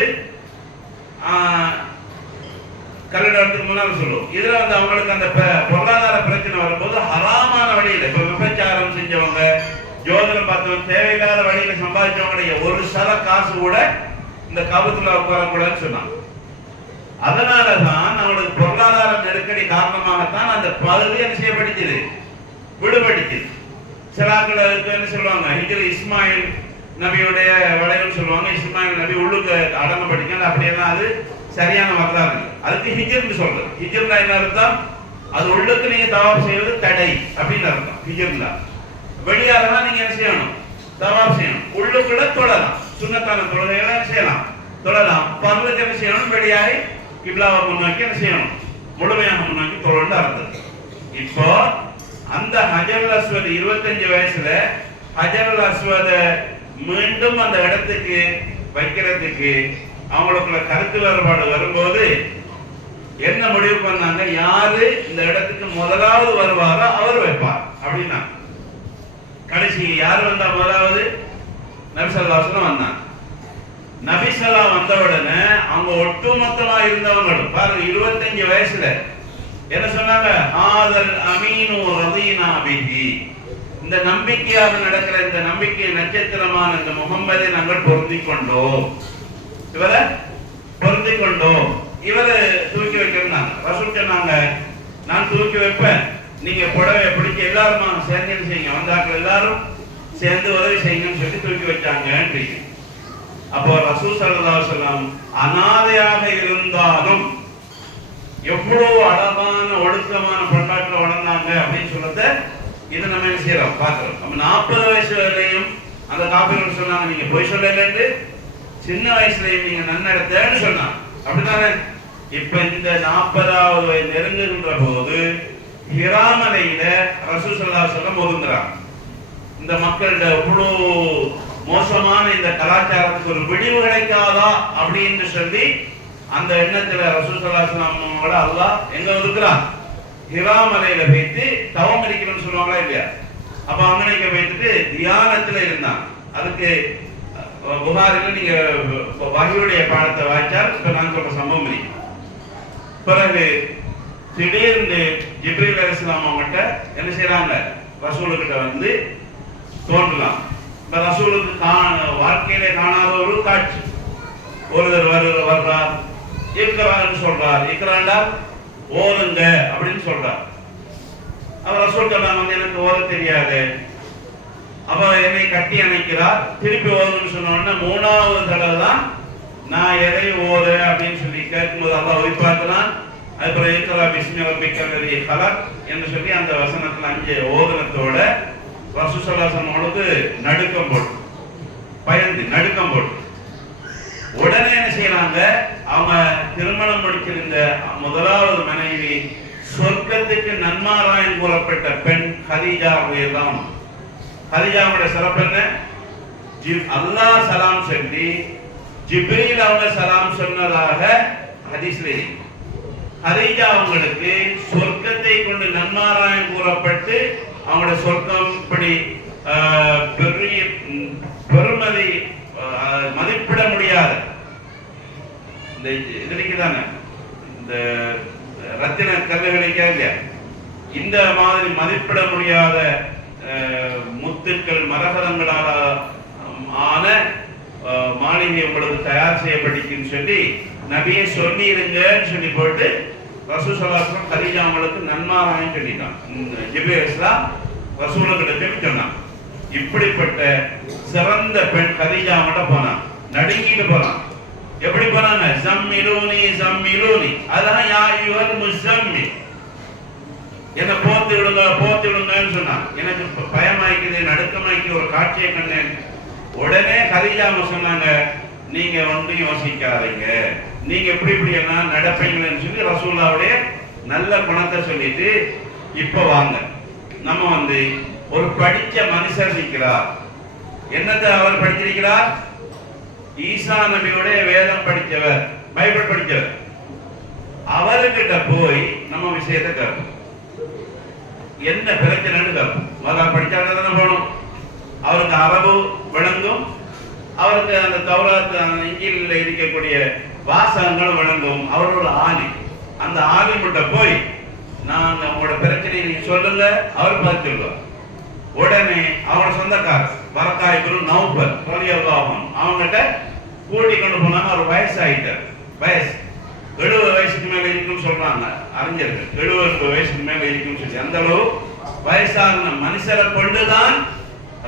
கல்லிடத்துக்கு முன்னாடி சொல்லுவோம். இதுல அவங்களுக்கு அந்த பொருளாதார பிரச்சனை வரும்போது ஹராமான வழியில, இப்ப விபச்சாரம் செஞ்சவங்க, ஜோதிடம் பார்த்தவங்க, தேவையில்லாத வழியில சம்பாதிச்சவங்களுடைய ஒரு சத காசு கூட இந்த காபத்துல்லா உட்காரக்கூடாதுன்னு சொன்னாங்க. அதனாலதான் அவங்களுக்கு பொருளாதார நெருக்கடி காரணமாகத்தான் அந்த பகுதி என்ன செய்யப்பட்டுச்சு, விடுபட்டுச்சு. சிலாக்களுக்கு என்ன சொல்லுவாங்க, ஹிஜ்ர் இஸ்மாயில் நபியுடைய வளைவுன்னு சொல்லுவாங்க. இஸ்மாயில் நபி உள்ளுக்கு அடங்கப்பட்டிருக்காங்க, அப்படியே தான் அது சரியான வரலாறு. அதுக்கு ஹிஜ்ர்னு சொல்றது. ஹிஜ்ர்னா என்ன அர்த்தம்? அது உள்ளுக்கு நீங்க தவாப் செய்வது தடை அப்படின்னு அர்த்தம். ஹிஜ்ர்னா வெளியாக நீங்க என்ன செய்யணும், தவாப் செய்யணும். உள்ளுக்குள்ள தொழலாம், சுன்னத்தான தொழுகைகளை என்ன செய்யலாம், தொழலாம். பர்லுக்கு என்ன செய்யணும், வெளியாகி கிப்லாவை முன்னோக்கி என்ன செய்யணும், முழுமையாக முன்னோக்கி தொழணும் அர்த்தம். இப்போ அந்த ஹஜர் அஸ்வத் 25 வயசுல ஹஜர் அஸ்வத மீண்டும் அந்த இடத்துக்கு வைக்கிறதுக்கு அவங்களுக்குள்ள கருத்து வேறுபாடு வரும்போது என்ன முடிவு பண்ணாங்க, யாரு இந்த இடத்துக்கு முதலாவது வருவாரோ அவர் வைப்பார் அப்படின்னா. கடைசி யாரு வந்தா முதலாவது? நபி ஸல்லல்லாஹு அலைஹி வஸல்லம் வந்தாங்க. நபி ஸல்லல்லாஹு வந்த உடனே அவங்க ஒட்டுமொத்தமா இருந்தவங்களும் பாருங்க 25 வயசுல என்ன சொன்னாங்க, ஆதல் அமீனு ரதீனா பிஹி, இந்த நம்பிக்கையாக நடக்கிற இந்த நம்பிக்கை நட்சத்திரமான இந்த முகம்மதை நாங்கள் பொருந்திக் கொண்டோம், இவரை பொருந்திக் கொண்டோம். இவரை தூக்கி வைக்கிறாங்க. ரசூல் சொன்னாங்க, நான் தூக்கி வைப்பேன், நீங்க புடவை பிடிச்சி எல்லாருமா சேர்ந்து செய்யுங்க, வந்தாக்கள் எல்லாரும் சேர்ந்து உதவி செய்யுங்கன்னு சொல்லி தூக்கி வச்சாங்க. அப்போ ரசூல் ஸல்லல்லாஹு அலைஹி வஸல்லம் அனாதையாக இருந்தாலும் எவ்வளவு அழகான ஒழுக்கமான பண்பாட்டில் வளர்ந்தாங்க அப்படின்னு சொல்றத இது நம்ம என்ன செய்யறோம், பார்க்கிறோம். நம்ம 40 வயசு வரையும் அந்த காப்பீர்கள் சொன்னாங்க, நீங்க பொய் சொல்லலன்னு. சின்ன வயசுலயும் நீங்க நன்னடத்தேன்னு சொன்னாங்க, அப்படித்தானே? இப்ப இந்த 40வது வயது நெருங்குகின்ற போது ஹிராமலையில ரசூல் ஸல்லல்லாஹு அலைஹி வஸல்லம் ஒதுங்குறாங்க. இந்த மக்கள்கிட்ட எவ்வளோ மோசமான இந்த கலாச்சாரத்துக்கு ஒரு விடிவு கிடைக்காதா அப்படின்னு சொல்லி அந்த எண்ணத்துல ரசூல் ஸல்லல்லாஹு அலைஹி வஸல்லம் அல்லாஹ் எங்க இருக்கிறான்? ஹிரா மலையில வைத்து தவம் இருக்கணும்னு சொல்லுவாங்களா இல்லையா? அப்ப அங்கனைக்கு வைத்துட்டு தியானத்துல இருந்தான். அதுக்கு புகாரில நீங்க வஹீயுடைய பாடத்தை வாய்ச்சால் இப்ப நான் சொல்ற சம்பவம் இருக்கு. பிறகு திடீர்னு ஜிப்ரீல் அலைஹிஸ்ஸலாம் அவங்ககிட்ட என்ன செய்யறாங்க? ரசூலுக்கிட்ட வந்து தோன்றலாம். இப்ப ரசூலுக்கு வாழ்க்கையிலே காணாத ஒரு காட்சி. ஒருவர் வர்றார், இக்ரான்னு சொல்றார். இக்ராண்டா ஓதுங்க அப்படின்னு சொல்றார். அவர் ரசூல் சொன்னாங்க எனக்கு ஓத தெரியாது. அப்ப என்னை கட்டி அணைக்கிறார். திருப்பி ஓதுன்னு சொன்ன உடனே மூணாவது தடவை தான் நான் எதை ஓத அப்படின்னு சொல்லி கேட்கும்போது அல்லாஹ் ஒளிப்பார்த்தான். அதுக்கப்புறம் இக்ரா பிஸ்மி ரப்பிக்கல் லதீ ஹலக் என்று சொல்லி அந்த வசனத்துல 5 ஓதுனத்தோட ரசூல் ஸல்லல்லாஹு அலைஹி வஸல்லம் நடுக்கம் போட்டு பயந்து நடுக்கம் போட்டு உடனே என்ன செய்யறாங்க? அவங்க திருமணம் முடிச்சிருந்த முதலாவது மனைவி சொர்க்கத்துக்கு நன்மாராயம் கூறப்பட்ட பெண் கதீஜா எல்லாம். கதீஜாவுடைய சிறப்பு என்ன? அல்லாஹ் சலாம் சொல்லி ஜிப்ரீல் அவங்க சலாம் சொன்னதாக ஹதீஸ்ல இருக்கு. கதீஜா அவங்களுக்கு சொர்க்கத்தை கொண்டு நன்மாராயம் கூறப்பட்டு அவங்களுடைய சொர்க்கம் இப்படி பெரிய பெருமதி மதிப்பிட முடியாத இந்த இதுக்குதானே இந்த ரத்தின கல்லுகளுக்கே இல்லையா, இந்த மாதிரி மதிப்பிட முடியாத முத்துக்கள் மரகதங்களால ஆன மாளிகை உங்களுக்கு தயார் செய்யப்பட்டிருக்குன்னு சொல்லி நபியை சொல்லி இருங்கன்னு சொல்லி போட்டு ரசூல் ஸல்லல்லாஹு அலைஹி வஸல்லம் கதீஜா அவங்களுக்கு நன்மாராயம் சொல்லிட்டான். ஜிப்ரீல் அலைஹிஸ்ஸலாம் ரசூலுக்கிட்ட சொல்லி சொன்னான். இப்படிப்பட்ட சிறந்த பெண் கதீஜா அவங்கள்ட்ட போனான். நடுங்கிட்டு போனான். எப்படி போனாங்க? ஜம்மிலூனி ஜம்மிலூனி, அதான் யா அய்யுஹல் முஸம்மில், என்ன போத்தி விடுங்கன்னு சொன்னான். எனக்கு பயமாய்க்குது, நடுக்கமாய்க்குது, ஒரு காட்சியை கண்டேன். உடனே கதீஜா சொன்னாங்க, நீங்க ஒன்றும் யோசிக்காதீங்க, நீங்க இப்படி எல்லாம் நடப்பீங்கன்னு சொல்லி ரசூலுல்லாஹ்வுடைய நல்ல குணத்தை சொல்லிட்டு இப்ப வாங்க நம்ம ஒரு படிச்ச மனுஷர் நிற்கிறார். என்னத்தை அவர் படிச்சிருக்கிறார்? ஈசா நபியுடைய வேதம் படித்தவர், பைபிள் படித்தவர். அவர்கிட்ட போய் நம்ம விஷயத்தை கேட்போம். என்ன பிரச்சனைன்னு கேட்போம். முதல்ல படிச்சாங்க தானே போகணும். அவருக்கு அரபு விளங்கும், அவருக்கு அந்த தௌராத் அந்த இன்ஜீலில் இருக்கக்கூடிய வாசகங்கள் விளங்கும். அவர் ஒரு ஆலி. அந்த ஆலிம்கிட்ட போய் நான் உங்களோட பிரச்சனையை நீங்க சொல்லுங்க, அவர் பார்த்து சொல்லுவார். உடனே அவரோட சொந்தக்காரர் வரக்கா இப்னு நௌஃபல் ரலியல்லாஹு அன்ஹு அவங்ககிட்ட கூட்டி கொண்டு போனாங்க. அவர் வயசாயிட்டார். வயசு 70 வயசுக்கு மேல இருக்குன்னு சொல்றாங்க அறிஞர்கள். 70 வயசுக்கு மேல இருக்குன்னு சொல்லி அந்த அளவு வயசான மனுஷரை கொண்டுதான்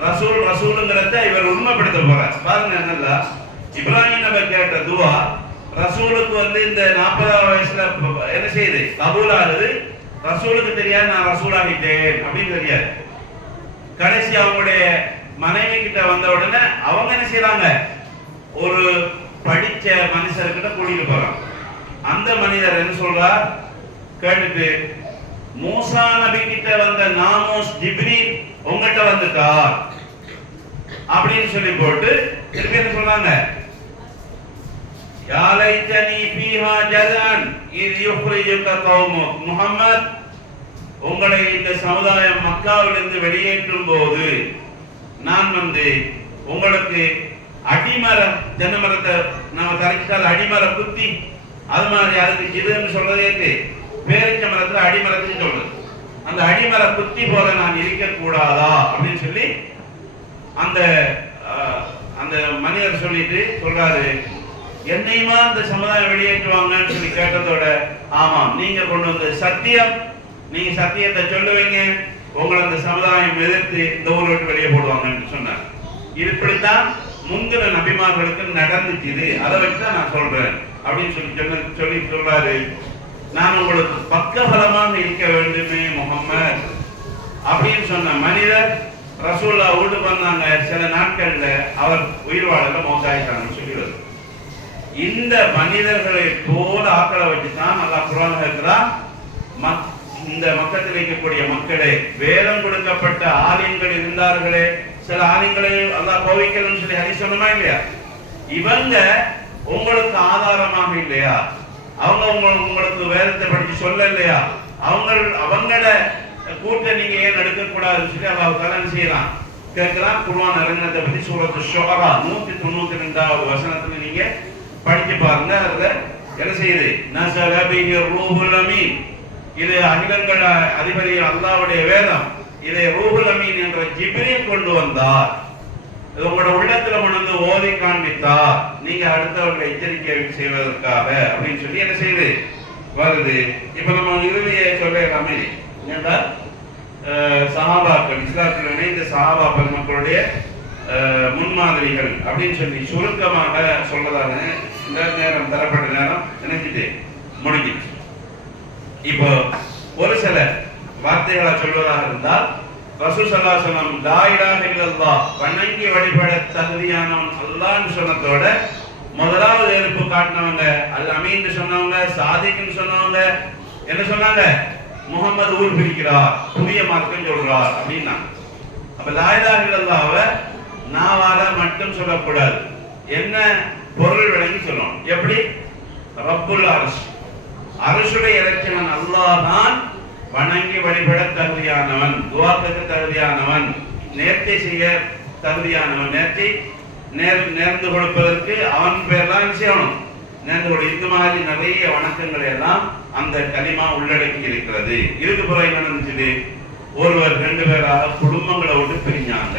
ரசூலுங்கிறத இவர் உண்மைப்படுத்த போறார். பாருங்க, என்னல்ல இப்ராஹிம் நபி கேட்ட துவா ரசூலுக்கு இந்த 40 வயசுல என்ன செய்யுது? கபூலாகுது. ரசூலுக்கு தெரியாது நான் ரசூலாகிட்டேன் அப்படின்னு தெரியாது. கடைசி அவங்களுடைய மனைவி கிட்ட வந்த உடனே அவங்க என்ன செய்யறாங்க? ஒரு படிச்ச மனுஷர்கிட்ட கூட்டிட்டு போறாங்க. அந்த மனிதர் என்ன சொல்றார் கேட்டுட்டு, மூசா நபி கிட்ட வந்த நாமோஸ் ஜிப்ரீல் உங்ககிட்ட வந்துட்டார் அப்படின்னு சொல்லி போட்டு திருப்பி என்ன சொல்றாங்க? யா லைதனி ஃபீஹா ஜஸன் இத் யுக்ரிஜுக கௌமுக், முஹம்மத் உங்களை இந்த சமுதாயம் மக்காவிலிருந்து வெளியேற்றும் போது நான் உங்களுக்கு அடிமரம், தென்னை மரத்தை நாம தரைச்சால் அடிமரம் குத்தி, அது மாதிரி அதுக்கு ஜிதுன்னு சொல்றதே பேரிச்ச மரத்துல அடிமரத்துன்னு சொல்றது. அந்த அடிமர குத்தி போல நான் இருக்க கூடாதா அப்படின்னு சொல்லி அந்த அந்த மனிதர் சொல்லிட்டு சொல்றாரு, என்னையுமா இந்த சமுதாயம் வெளியேற்றுவாங்கன்னு சொல்லி கேட்டதோட, ஆமாம் நீங்க கொண்டு வந்த சத்தியம், நீங்க சத்தியத்தை சொல்லுவீங்க, உங்களை அந்த சமுதாயம் எதிர்த்து இந்த ஊரை விட்டு வெளியே போடுவாங்கன்னு சொன்னார். இது இப்படித்தான் முந்தின நபிமார்களுக்கு நடந்துச்சு. அதை வச்சுதான் நான் சொல்றேன் அப்படின்னு சொல்லி சொல்றாரு. நான் உங்களுக்கு பக்கபலமாக இருக்க வேண்டுமே முஹம்மத் அப்படின்னு சொன்ன மனிதர் ரசூலுல்லாஹ் வீட்டு வந்தாங்க. சில நாட்கள்ல அவர் உயிர் வாழல மௌத்தாயிட்டாங்கன்னு சொல்லி வருது. இந்த மனிதர்களை போல ஆக்களை வச்சுதான் அல்லாஹ் குர்ஆன்ல இருக்கிறான், இந்த மக்கத்தில் இருக்கக்கூடிய மக்களே, வேதம் கொடுக்கப்பட்ட ஆலிம்கள் இருந்தார்களே, சில ஆளுங்களை அல்லாஹ் கோவிக்கணும்னு சொல்லி ஹதீஸ் சொன்னமா இல்லையா? இவங்க உங்களுக்கு ஆதாரமாக இல்லையா? அவங்க உங்களுக்கு வேதத்தை படிச்சு சொல்ல இல்லையா? அவங்களோட கூட்ட நீங்க ஏன் எடுக்க கூடாதுன்னு சொல்லி அல்லாஹ் தஆலா என்ன செய்யறான் கேட்கிறான். குர்ஆன் இறங்கினதை பத்தி சூரத்து ஷுஆரா 192வது வசனத்துல நீங்க படிச்சு பாருங்க. அதுல என்ன செய்யுது? நஸல பிஹி ரூஹுல் அமீன். இது அகிலங்கள் அதிபதி அல்லாஹ்வுடைய வேதம். இதை ரூஹுல் அமீன் என்ற ஜிப்ரீல் கொண்டு வந்தார். இது உங்களோட உள்ளத்துல கொண்டு ஓதி காண்பித்தார். நீங்க அடுத்தவர்களை எச்சரிக்கை செய்வதற்காக அப்படின்னு சொல்லி என்ன செய்யுது வருது. இப்ப நம்ம இறுதியை சொல்லலாமே ஏன்னா சஹாபாக்கள் இஸ்லாத்தில் இணைந்த சஹாபா பெருமக்களுடைய முன்மாதிரிகள் அப்படின்னு சொல்லி சுருக்கமாக சொல்றதாக இந்த நேரம் தரப்பட்ட நேரம் நினைச்சிட்டு முடிஞ்சிச்சு. இப்போ ஒரு சில வார்த்தைகளை சொல்வதாக இருந்தால் ரசூல் ஸல்லல்லாஹு அலைஹி வஸல்லம் லா இலாஹ இல்லல்லாஹ் வணங்கி வழிபட தகுதியானவன் அல்லாஹ்னு சொன்னதோட முதலாவது எதிர்ப்பு காட்டினவங்க அல் அமீன் சொன்னவங்க, சாதிக்னு சொன்னவங்க என்ன சொன்னாங்க? முகமது ஊர் பிரிக்கிறார், புதிய மார்க்கம் சொல்றார் அப்படின்னா. அப்ப லா இலாஹ இல்லல்லாஹ்வை நாவால மட்டும் சொல்லக்கூடாது, என்ன பொருள் விளங்கி சொல்லணும். எப்படி? ரப்புல் அர்ஷ், அர்ஷுடைய இறைவன் அல்லாஹ் தான் வணங்கி வழிபட தகுதியானவன், துஆக்கு தகுதியானவன், நேர்த்தி செய்ய தகுதியானவன். நேர்ந்து கொடுப்பதற்கு அவன் பேர் தான் செய்யணும். நேர்ந்து கொடு. இந்த மாதிரி நிறைய வணக்கங்களை எல்லாம் அந்த கலிமா உள்ளடக்கி இருக்கிறது. இதுக்கு பிறகு என்ன நடந்துச்சு? ஒருவர் 2 பேராக குடும்பங்களை விட்டு பிரிஞ்சாங்க.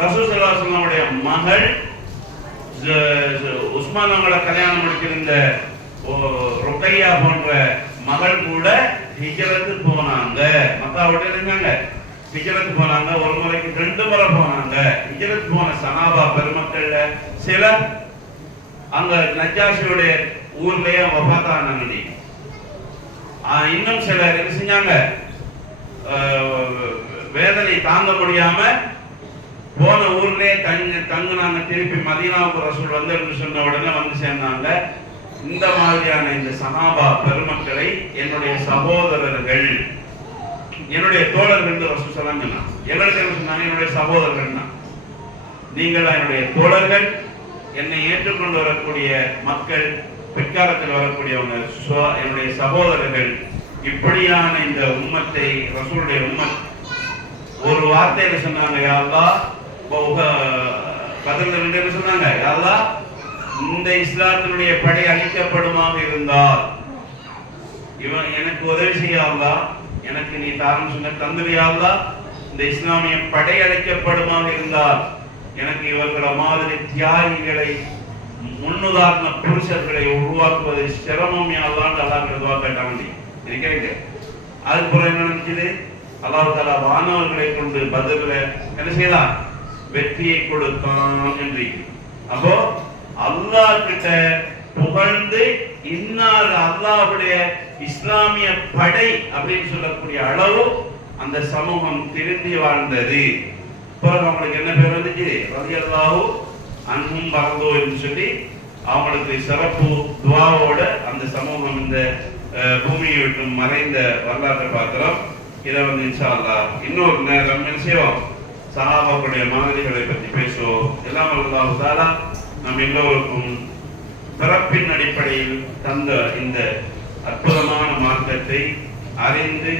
ரசூல் ஸல்லல்லாஹு அலைஹி வஸல்லமுடைய மகள் உஸ்மான் அவங்களை கல்யாணம் முடிச்சிருந்த ருக்கையா போன்ற மகள் கூட ஹிஜ்ரத்து போனாங்க. மக்கா விட்டு இருந்தாங்க, ஹிஜ்ரத் போனாங்க. ஒரு முறைக்கு 2 முறை போனாங்க. ஹிஜ்ரத் போன சஹாபா பெருமக்கள்ல சிலர் அங்க நஜ்ஜாஷியுடைய ஊர்லயே வஃபாத்தானாங்க. இன்னும் சிலர் என்ன செஞ்சாங்க? வேதனை தாங்க முடியாம போன ஊர்லயே தங்குனாங்க. திருப்பி மதீனாவுக்கு ரசூல் வந்து சொன்ன உடனே வந்து சேர்ந்தாங்க. இந்த மாதிரியான இந்த சஹாபா பெருமக்களை என்னுடைய சகோதரர்கள், என்னுடைய தோழர்கள் ரசூல் சொன்னாங்க. எங்களுக்கு என்ன சொன்னாங்க? என்னுடைய சகோதரர்கள். நீங்கள் என்னுடைய தோழர்கள், என்னை ஏற்றுக்கொண்டு வரக்கூடிய மக்கள், பிற்காலத்தில் வரக்கூடியவங்க என்னுடைய சகோதரர்கள். இப்படியான இந்த உம்மத்தை ரசூலுடைய உம்மத் ஒரு வார்த்தையில சொன்னாங்க, யா அல்லாஹ். பதில் என்ன சொன்னாங்க? யா அல்லாஹ், இந்த இஸ்லாத்தினுடைய படை அழிக்கப்படுமாக இருந்தால் இவன் எனக்கு உதவி செய்ய அல்லாஹ், எனக்கு நீ தாரம் சொன்ன தந்துவியா அல்லாஹ். இந்த இஸ்லாமிய படை அழிக்கப்படுமாக இருந்தால் எனக்கு இவர்கள மாதிரி தியாகிகளை, முன்னுதாரண புருஷர்களை உருவாக்குவது சிரமம் அல்லாஹ் அல்லாஹ் கேட்டாங்க. இருக்கிறீங்க. அதுக்கப்புறம் என்ன நினைச்சது? அல்லாஹ் தஆலா வானவர்களை கொண்டு பதில என்ன செய்யலாம்? வெற்றியை கொடுத்தான் என்று. அப்போ அல்லாஹ் கிட்ட புகழ்ந்து இன்னார் அல்லாஹ்வுடைய இஸ்லாமிய படை அப்படின்னு சொல்லக்கூடிய அளவு அந்த சமூகம் திருந்தி வாழ்ந்தது. பிறகு அவங்களுக்கு என்ன பேர் வந்துச்சு? ரலியல்லாஹு அன்ஹும் வரதோ என்று சொல்லி அவங்களுக்கு சிறப்பு துஆவோட அந்த சமூகம் இந்த பூமியை விட்டு மறைந்த வரலாற்றை பார்க்கிறோம். இதை வந்து இன்ஷா அல்லாஹ் இன்னொரு நேரம் என்ன செய்வோம்? சஹாபாக்களுடைய மாதிரிகளை பற்றி பேசுவோம். எல்லாம் அல்லாஹ் தஆலா நம் எல்லோருக்கும் பிறப்பின் அடிப்படையில் தந்த இந்த அற்புதமான மார்க்கத்தை அறிந்து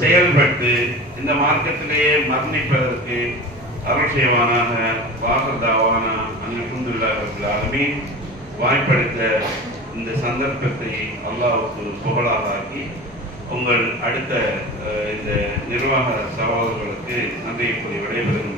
செயல்பட்டு இந்த மார்க்கத்திலேயே மரணிப்பதற்கு அருள் செய்வானாக. வாசதாவான அல்ஹம்துலில்லாஹி ரப்பில் ஆலமீன். வாய்ப்பளித்த இந்த சந்தர்ப்பத்தை அல்லாஹ்வுக்கு புகழாகி உங்கள் அடுத்த இந்த நிர்வாக சகோதரர்களுக்கு நன்றியை கூறி விடைபெறுகிறேன்.